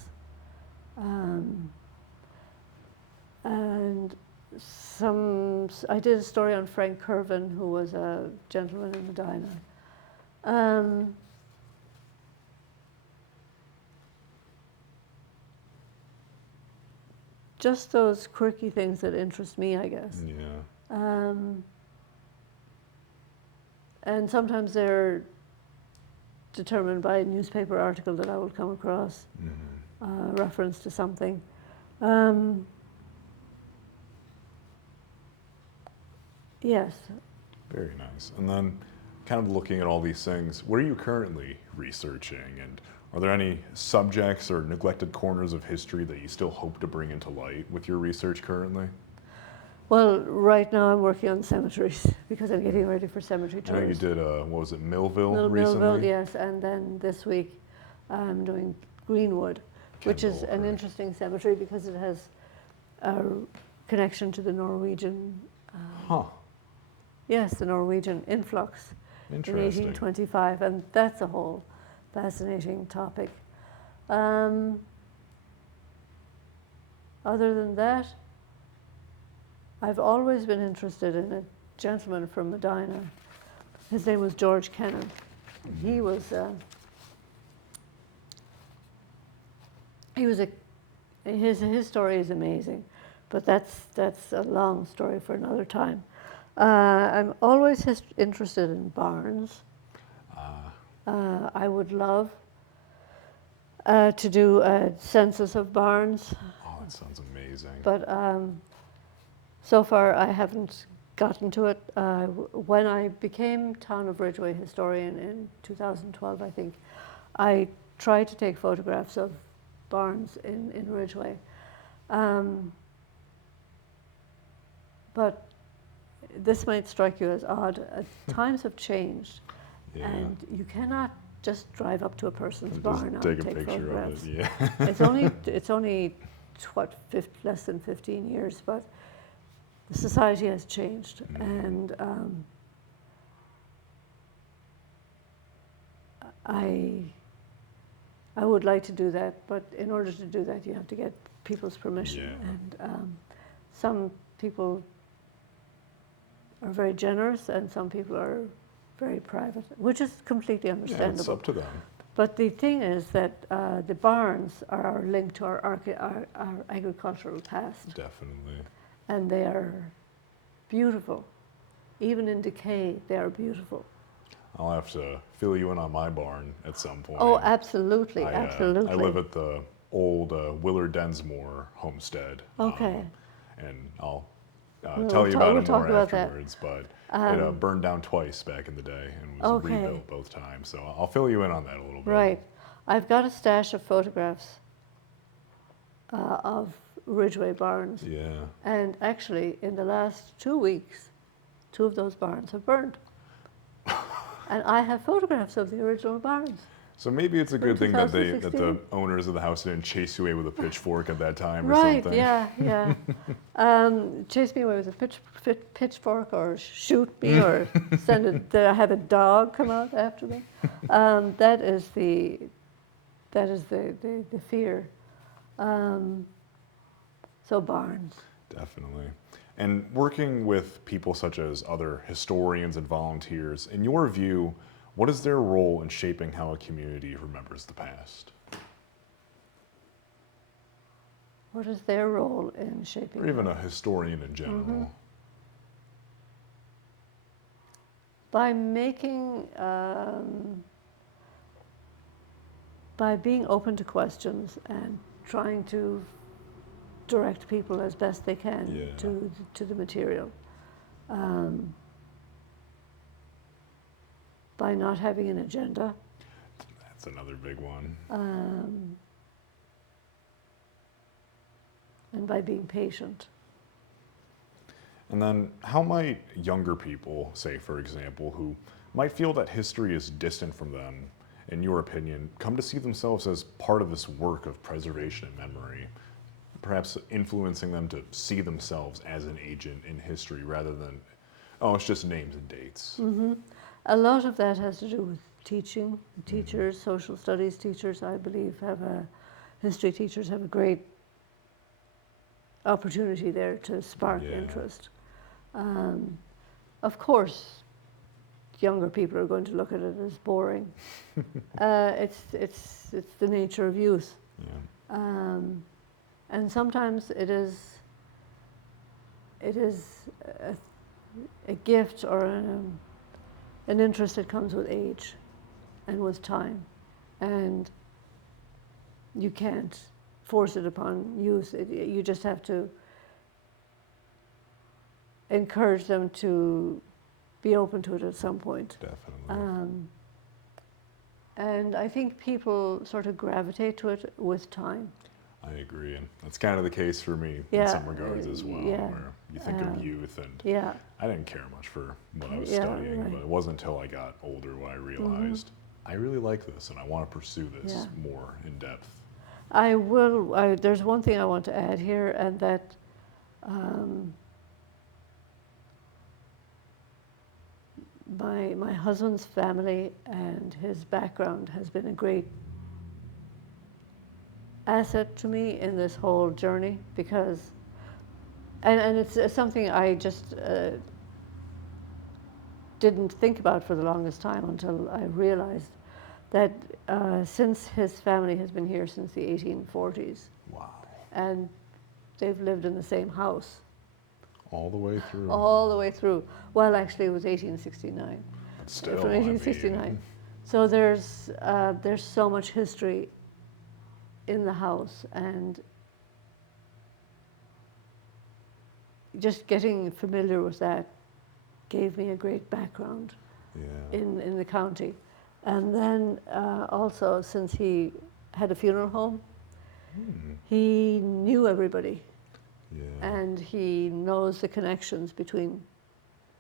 and I did a story on Frank Curvin, who was a gentleman in Medina. Just those quirky things that interest me, I guess. Yeah. And sometimes they're determined by a newspaper article that I will come across, reference to something. Yes. Very nice. And then kind of looking at all these things, what are you currently researching? And are there any subjects or neglected corners of history that you still hope to bring into light with your research currently? Well, right now I'm working on cemeteries because I'm getting ready for cemetery tours. I know you did, what was it, Millville recently? Millville, yes, and then this week I'm doing Greenwood, which is an interesting cemetery because it has a connection to the Norwegian. Yes, the Norwegian influx in 1825, and that's a whole fascinating topic. Other than that, I've always been interested in a gentleman from Medina. His name was George Kennan. He was his story is amazing, but that's a long story for another time. I'm always interested in barns. I would love to do a census of barns. Oh, that sounds amazing. But so far I haven't gotten to it. When I became Town of Ridgeway historian in 2012, I think, I tried to take photographs of barns in Ridgeway. But this might strike you as odd. Times have changed, and you cannot just drive up to a person's barn and take picture photographs. of it. Yeah. It's only less than 15 years, but the society has changed, and I would like to do that, but in order to do that, you have to get people's permission, and some people are very generous, and some people are very private, which is completely understandable. Yeah, it's up to them. But the thing is that the barns are our link to our agricultural past. Definitely. And they are beautiful. Even in decay, they are beautiful. I'll have to fill you in on my barn at some point. Oh, absolutely, absolutely. I live at the old Willard Densmore homestead. Okay. And I'll tell you about it more afterwards. That. But it burned down twice back in the day and was rebuilt both times. So I'll fill you in on that a little bit. Right. I've got a stash of photographs of Ridgeway barns. Yeah. And actually, in the last 2 weeks, 2 of those barns have burned. And I have photographs of the original barns. So maybe it's a good thing that the owners of the house didn't chase you away with a pitchchfork at that time or something. Right, yeah. Chase me away with a pitchfork, or shoot me, or have a dog come out after me. That is the fear. So barns. Definitely. And working with people such as other historians and volunteers, in your view, what is their role in shaping how a community remembers the past? What is their role in shaping? Or even a historian in general. By making, by being open to questions and trying to direct people as best they can to the material. By not having an agenda. That's another big one. and by being patient. And then how might younger people, say for example, who might feel that history is distant from them, in your opinion, come to see themselves as part of this work of preservation and memory, perhaps influencing them to see themselves as an agent in history rather than, oh, it's just names and dates? A lot of that has to do with teaching. Teachers, social studies teachers, I believe, history teachers have a great opportunity there to spark interest. Of course, younger people are going to look at it as boring. It's the nature of youth. Yeah. And sometimes it is a gift or an interest that comes with age and with time, and you can't force it upon youth. You just have to encourage them to be open to it at some point. Definitely. And I think people sort of gravitate to it with time. I agree, and that's kind of the case for me in Yeah, some regards as well, where you think of youth, and I didn't care much for what I was studying, but it wasn't until I got older when I realized I really like this and I want to pursue this more in depth. There's one thing I want to add here, and that my husband's family and his background has been a great asset to me in this whole journey, because and it's something I just didn't think about for the longest time until I realized that since his family has been here since the 1840s. Wow. And they've lived in the same house. All the way through. All the way through. Well, actually, it was 1869. But still, from 1869. So there's so much history in the house, and just getting familiar with that gave me a great background in the county. And then also, since he had a funeral home, he knew everybody. And he knows the connections between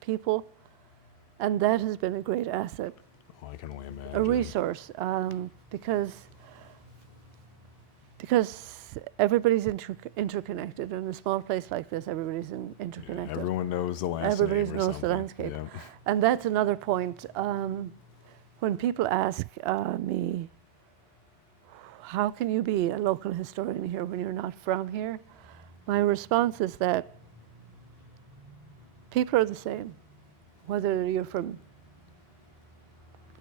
people, and that has been a great asset. Oh, I can only imagine. A resource, because everybody's interconnected. In a small place like this, everybody's interconnected. Yeah, everyone knows the landscape. Everybody knows the landscape. Yeah. And that's another point. When people ask me, how can you be a local historian here when you're not from here? My response is that people are the same, whether you're from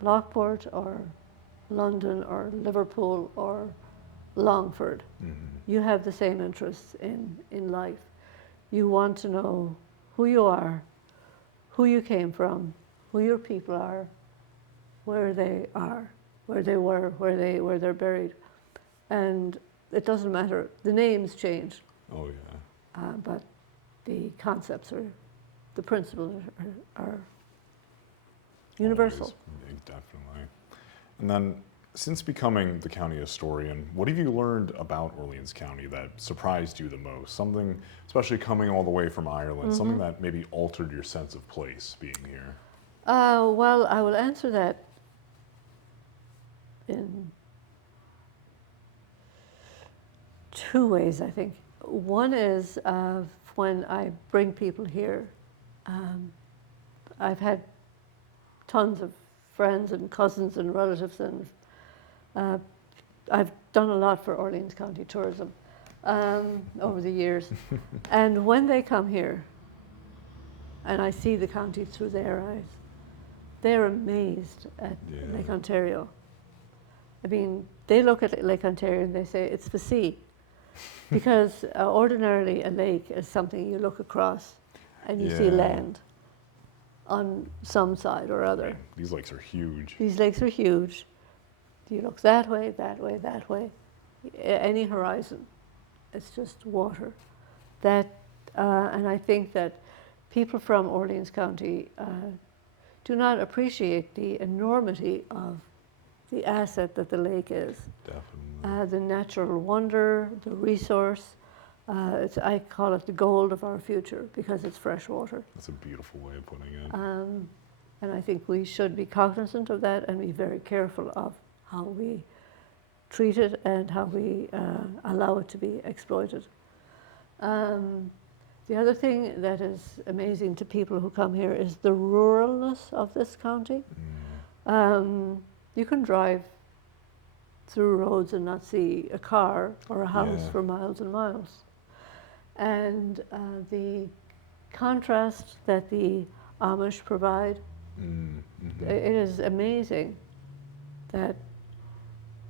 Lockport or London or Liverpool or Longford. You have the same interests in life. You want to know who you are, who you came from, who your people are, where they are, where they were, where they're buried. And it doesn't matter, the names change. Oh yeah. But the concepts the principles are universal. Always, definitely. And then, since becoming the county historian, what have you learned about Orleans County that surprised you the most? Something, especially coming all the way from Ireland, something that maybe altered your sense of place being here? Well, I will answer that in two ways, I think. One is when I bring people here, I've had tons of friends and cousins and relatives, and I've done a lot for Orleans County tourism over the years. And when they come here and I see the county through their eyes, they're amazed at Lake Ontario. I mean, they look at Lake Ontario and they say, it's the sea. Because ordinarily a lake is something you look across and you see land on some side or other. Man, these lakes are huge. These lakes are huge. You look that way, that way, that way. Any horizon, it's just water. And I think that people from Orleans County do not appreciate the enormity of the asset that the lake is. Definitely. The natural wonder, the resource, I call it the gold of our future because it's fresh water. That's a beautiful way of putting it. And I think we should be cognizant of that and be very careful of how we treat it and how we allow it to be exploited. The other thing that is amazing to people who come here is the ruralness of this county. You can drive through roads and not see a car or a house for miles and miles. And the contrast that the Amish provide, it is amazing that,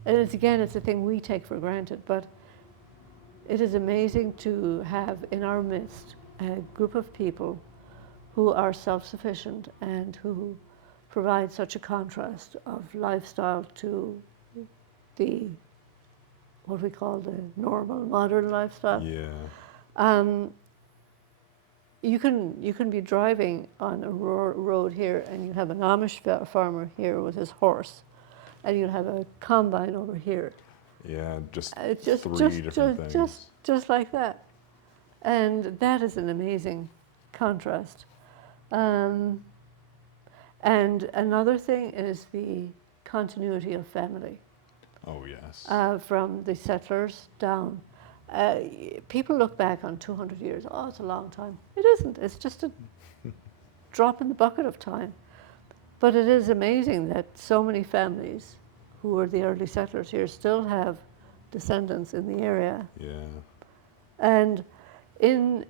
and it's a thing we take for granted, but it is amazing to have in our midst a group of people who are self-sufficient and who provide such a contrast of lifestyle to the, what we call the normal modern lifestyle. You can be driving on a road here and you have an Amish farmer here with his horse, and you'll have a combine over here. Yeah, just just three different things. Just like that. And that is an amazing contrast. And another thing is the continuity of family. Oh, yes. From the settlers down. People look back on 200 years, oh, it's a long time. It isn't, it's just a drop in the bucket of time. But it is amazing that so many families who were the early settlers here still have descendants in the area. Yeah. And in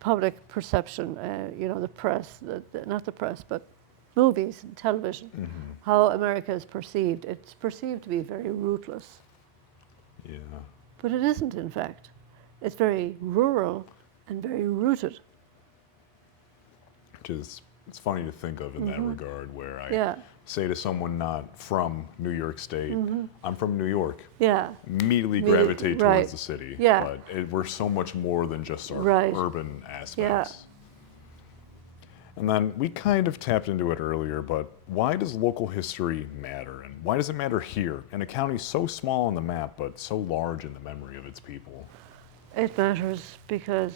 public perception, the press, not the press, but movies and television, how America is perceived, it's perceived to be very rootless. Yeah. But it isn't, in fact. It's very rural and very rooted. Which is, it's funny to think of in that regard, where I say to someone not from New York State, I'm from New York. Yeah. Immediately gravitate towards the city. Yeah. But we're so much more than just our urban aspects. Yeah. And then we kind of tapped into it earlier, but why does local history matter? And why does it matter here, in a county so small on the map, but so large in the memory of its people? It matters because,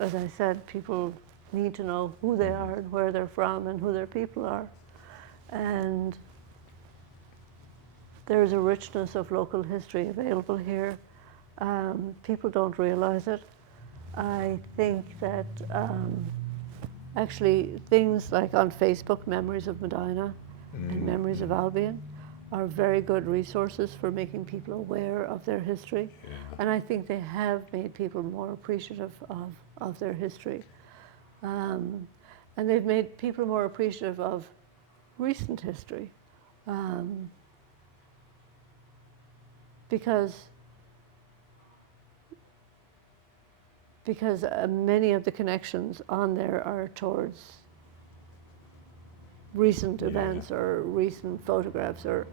as I said, people need to know who they are and where they're from and who their people are. And there's a richness of local history available here. People don't realize it. I think that actually things like on Facebook, Memories of Medina and Memories of Albion are very good resources for making people aware of their history. Yeah. And I think they have made people more appreciative of their history. And they've made people more appreciative of recent history. Because many of the connections on there are towards recent events or recent photographs or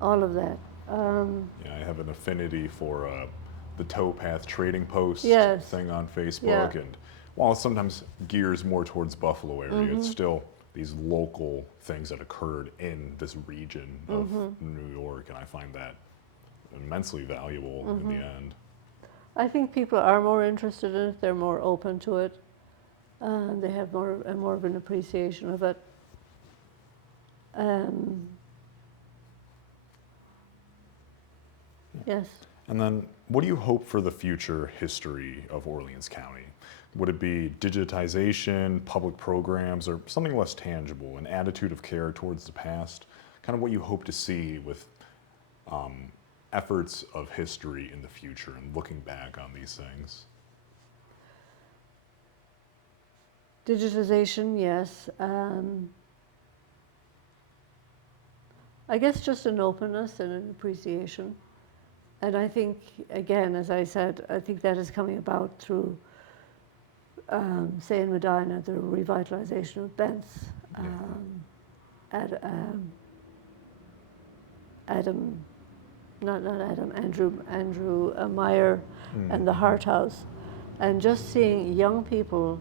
all of that. I have an affinity for the towpath trading post thing on Facebook, and while it sometimes gears more towards Buffalo area, it's still these local things that occurred in this region of New York, and I find that immensely valuable in the end. I think people are more interested in it, they're more open to it, they have more of an appreciation of it. Yes. And then, what do you hope for the future history of Orleans County? Would it be digitization, public programs, or something less tangible, an attitude of care towards the past? Kind of what you hope to see with efforts of history in the future and looking back on these things? Digitization, yes. I guess just an openness and an appreciation. And I think, again, as I said, I think that is coming about through, say in Medina, the revitalization of Bent's, Andrew Meyer and the Hart House. And just seeing young people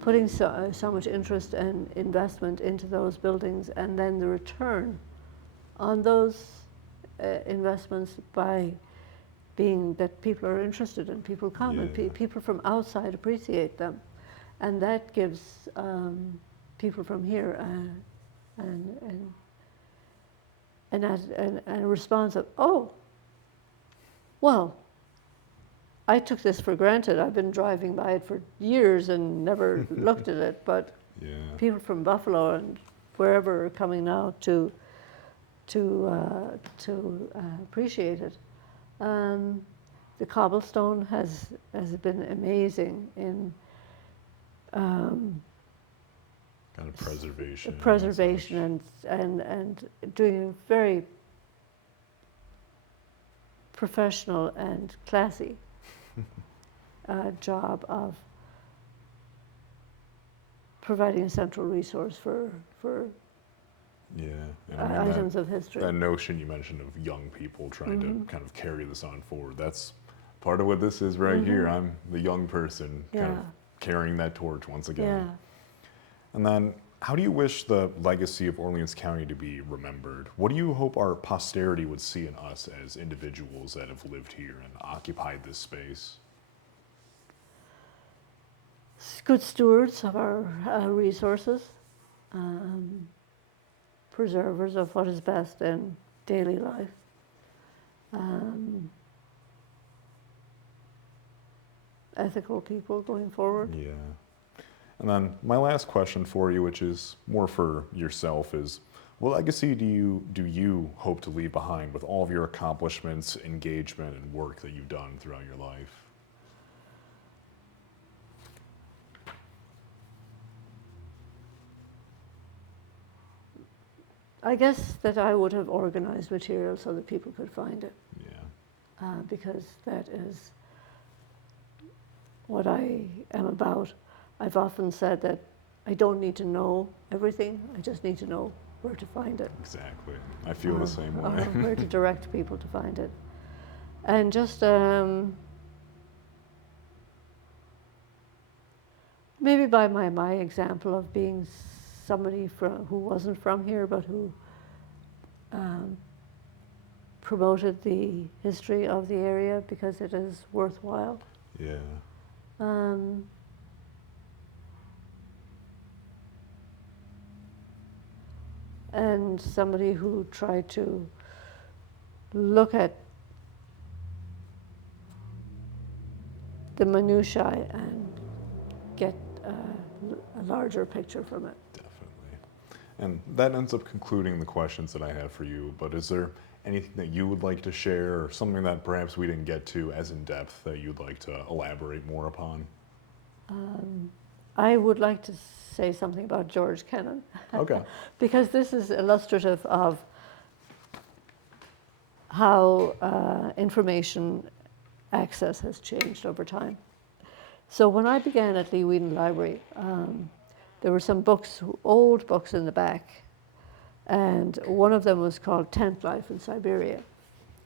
putting so much interest and investment into those buildings, and then the return on those investments by being that people are interested in, people come, and people from outside appreciate them, and that gives people from here a response of, oh, well, I took this for granted. I've been driving by it for years and never looked at it, but people from Buffalo and wherever are coming now to appreciate it. The cobblestone has been amazing in kind of preservation. Preservation and doing a very professional and classy job of providing a central resource for items of history. That notion you mentioned of young people trying to kind of carry this on forward, that's part of what this is right here. I'm the young person kind of carrying that torch once again. Yeah. And then, how do you wish the legacy of Orleans County to be remembered? What do you hope our posterity would see in us as individuals that have lived here and occupied this space? Good stewards of our resources, preservers of what is best in daily life. Ethical people going forward. Yeah. And then my last question for you, which is more for yourself, is what legacy do you hope to leave behind with all of your accomplishments, engagement, and work that you've done throughout your life? I guess that I would have organized material so that people could find it. Yeah. Because that is what I am about. I've often said that I don't need to know everything, I just need to know where to find it. Exactly. I feel the same way. Or where to direct people to find it. And just maybe by my example of being somebody who wasn't from here but who promoted the history of the area because it is worthwhile. Yeah. And somebody who tried to look at the minutiae and get a larger picture from it. Definitely. And that ends up concluding the questions that I have for you, but is there anything that you would like to share or something that perhaps we didn't get to as in depth that you'd like to elaborate more upon? I would like to say something about George Kennan. Okay. Because this is illustrative of how information access has changed over time. So when I began at Lee Weeden Library, there were some books, old books in the back, and one of them was called Tent Life in Siberia.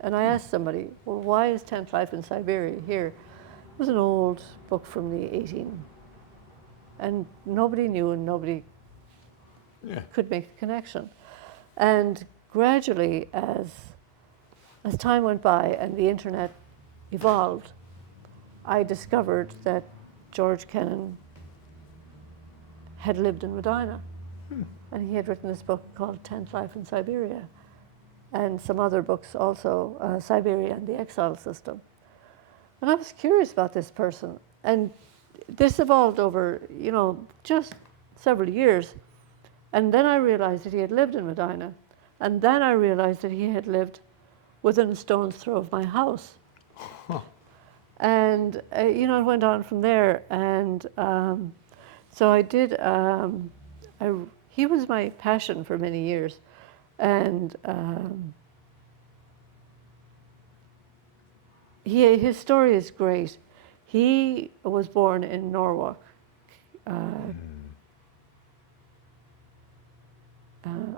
And I asked somebody, well, why is Tent Life in Siberia here? It was an old book from the 18, and nobody knew and nobody could make a connection. And gradually, as time went by and the internet evolved, I discovered that George Kennan had lived in Medina. And he had written this book called Tent Life in Siberia, and some other books also, Siberia and the Exile System. And I was curious about this person. And this evolved over, just several years. And then I realized that he had lived in Medina. And then I realized that he had lived within a stone's throw of my house. Huh. And, it went on from there. And so I did, he was my passion for many years. And his story is great. He was born in Norwalk,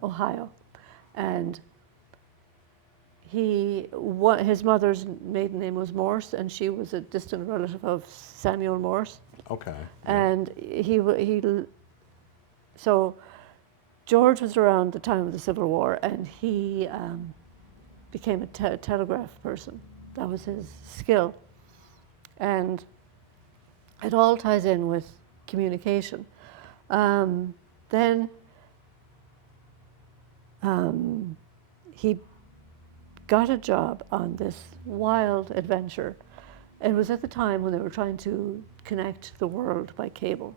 Ohio, and his mother's maiden name was Morse, and she was a distant relative of Samuel Morse. Okay. And so George was around the time of the Civil War, and he became a telegraph person. That was his skill. And it all ties in with communication. Then he got a job on this wild adventure. It was at the time when they were trying to connect the world by cable.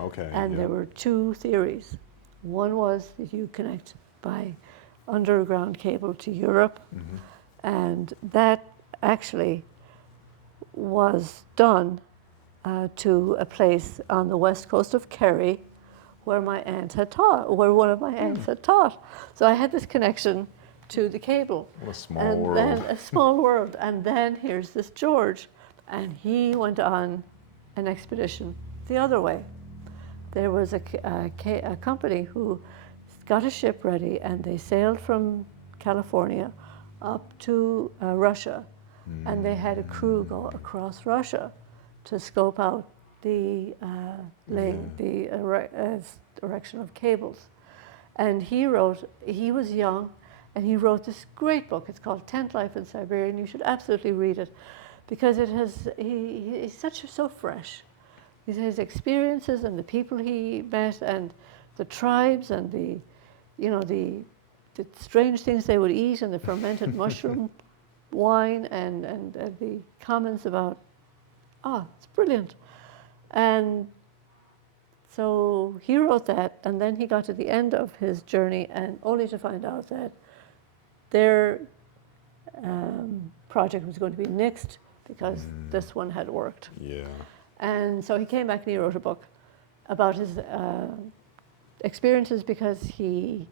Okay. And there were two theories. One was that you connect by underground cable to Europe, and that actually was done to a place on the west coast of Kerry where my aunt had taught, where one of my aunts had taught. So I had this connection to the cable. What a small world. And then a small world. And then here's this George, and he went on an expedition the other way. There was a company who got a ship ready, and they sailed from California up to Russia, and they had a crew go across Russia to scope out the erection of cables. And he was young, and he wrote this great book. It's called Tent Life in Siberia, and you should absolutely read it, because he's so fresh. His experiences and the people he met and the tribes and the strange things they would eat and the fermented mushroom wine and the comments about, it's brilliant. And so he wrote that, and then he got to the end of his journey, and only to find out that their project was going to be nixed because this one had worked. Yeah. And so he came back and he wrote a book about his experiences, because he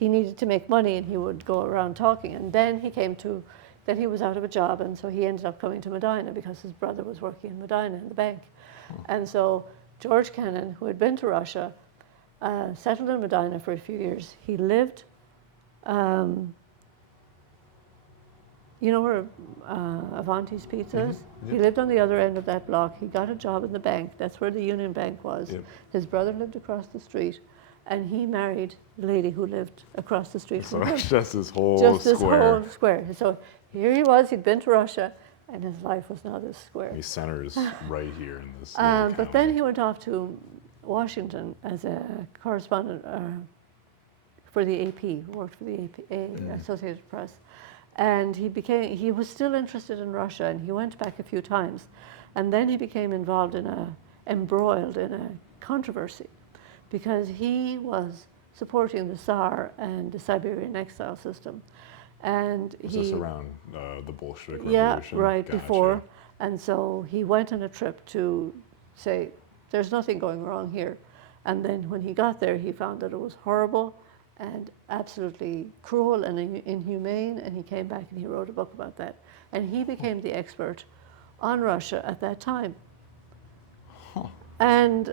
needed to make money and he would go around talking. And then then he was out of a job, and so he ended up coming to Medina because his brother was working in Medina in the bank. And so George Kennan, who had been to Russia, settled in Medina for a few years. He lived, where Avanti's Pizza is? He lived on the other end of that block. He got a job in the bank. That's where the Union Bank was. Yep. His brother lived across the street, and he married the lady who lived across the street So from him. just this whole Just this square. whole square. So here he was, he'd been to Russia, and his life was now this square. He centers right here in this. But then he went off to Washington as a correspondent for the AP, worked for the AP, Associated Press. And he was still interested in Russia, and he went back a few times. And then he became embroiled in a controversy, because he was supporting the Tsar and the Siberian exile system. And Was this around the Bolshevik Revolution? Yeah, right, Gotcha. before. And so he went on a trip to say, there's nothing going wrong here. And then when he got there, he found that it was horrible and absolutely cruel and inhumane, and he came back and he wrote a book about that. And he became the expert on Russia at that time. And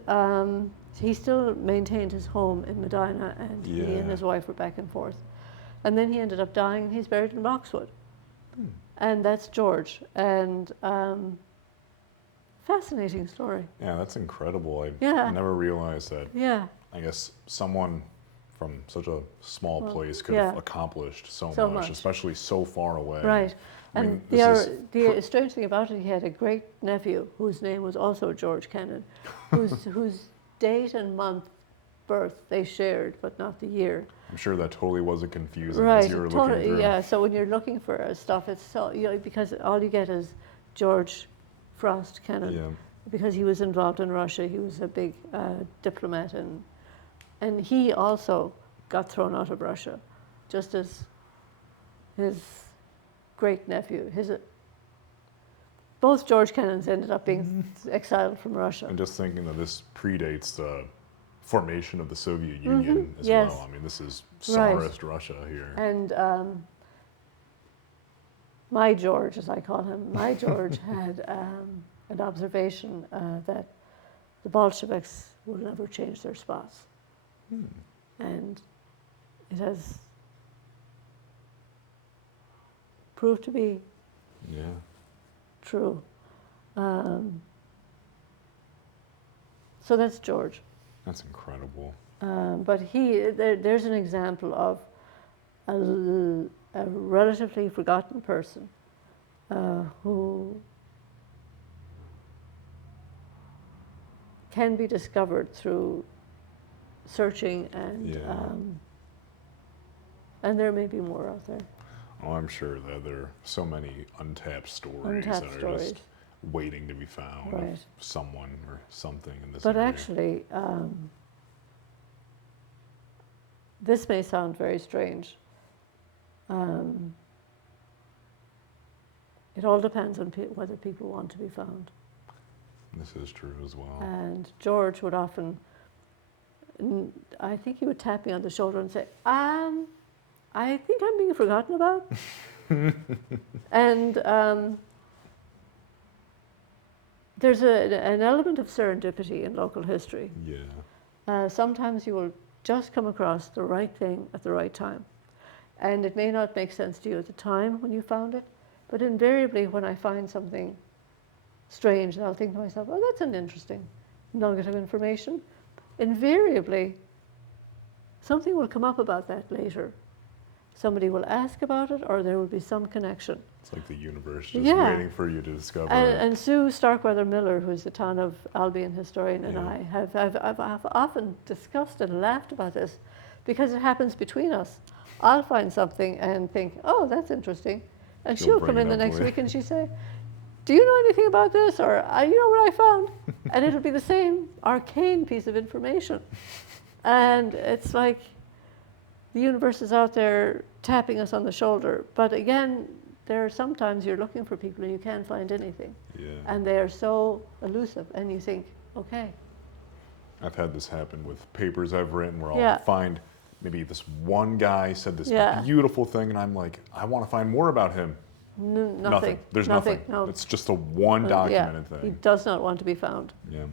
he still maintained his home in Medina, and he and his wife were back and forth. And then he ended up dying, and he's buried in Boxwood. And that's George. And fascinating story. Yeah, that's incredible. I Yeah. never realized that. Yeah. I guess someone from such a small place could yeah. have accomplished so So much, much. especially so far away. Right. I And mean, this is the strange thing about it, he had a great nephew whose name was also George Kennan, whose date and month birth they shared, but not the year. I'm sure that totally wasn't confusing Right. as you were looking through. Yeah. So when you're looking for stuff, it's so because all you get is George Frost Kennan, Yeah. because he was involved in Russia. He was a big diplomat, and he also got thrown out of Russia, just as his great nephew. Both George Kennans ended up being exiled from Russia. And just thinking that this predates the formation of the Soviet Union as yes. well. I mean, this is Right. Tsarist Russia here. And my George, as I call him, my George had an observation that the Bolsheviks will never change their spots. And it has proved to be Yeah. true. So that's George. That's incredible. But there's an example of a relatively forgotten person who can be discovered through searching, and there may be more out there. Oh, I'm sure that there are so many untapped stories that are just waiting to be found of someone or something in this area. But actually, this may sound very strange. It all depends on whether people want to be found. This is true as well. And George would often, I think he would tap me on the shoulder and say, I think I'm being forgotten about. And there's an element of serendipity in local history. Yeah. Sometimes you will just come across the right thing at the right time. And it may not make sense to you at the time when you found it, but invariably when I find something strange, I'll think to myself, oh, that's an interesting nugget of information. Invariably, something will come up about that later. Somebody will ask about it, or there will be some connection. It's like the universe just waiting for you to discover it. And Sue Starkweather-Miller, who's the town of Albion historian, and I have often discussed and laughed about this because it happens between us. I'll find something and think, oh, that's interesting. And she'll come in the next week and she'll say, do you know anything about this? Or, you know what I found? And it'll be the same arcane piece of information. And it's like the universe is out there tapping us on the shoulder. But again, there are sometimes you're looking for people and you can't find anything. Yeah. And they are so elusive. And you think, okay. I've had this happen with papers I've written where I'll find maybe this one guy said this beautiful thing, and I'm like, I want to find more about him. Nothing. There's nothing. No. It's just a one documented thing. He does not want to be found. Yeah.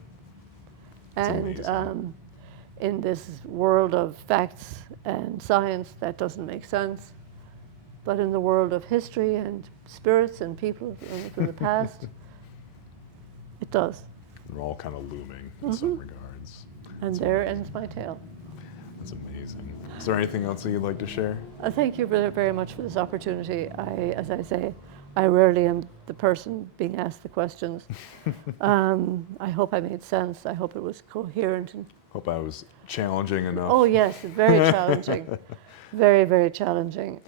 And in this world of facts and science, that doesn't make sense. But in the world of history and spirits and people from the past, it does. They're all kind of looming in some regards. And there ends my tale. That's amazing. Is there anything else that you'd like to share? Thank you very much for this opportunity. As I say, I rarely am the person being asked the questions. I hope I made sense. I hope it was coherent. Hope I was challenging enough. Oh yes, very challenging. Very, very challenging.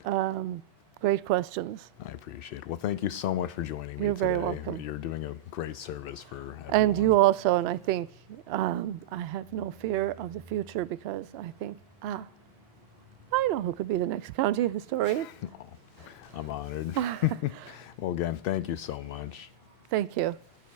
Great questions. I appreciate it. Well, thank you so much for joining me today. You're very welcome. You're doing a great service for everyone. And you also, and I think I have no fear of the future because I think, I know who could be the next county historian. Oh, I'm honored. Well, again, thank you so much. Thank you.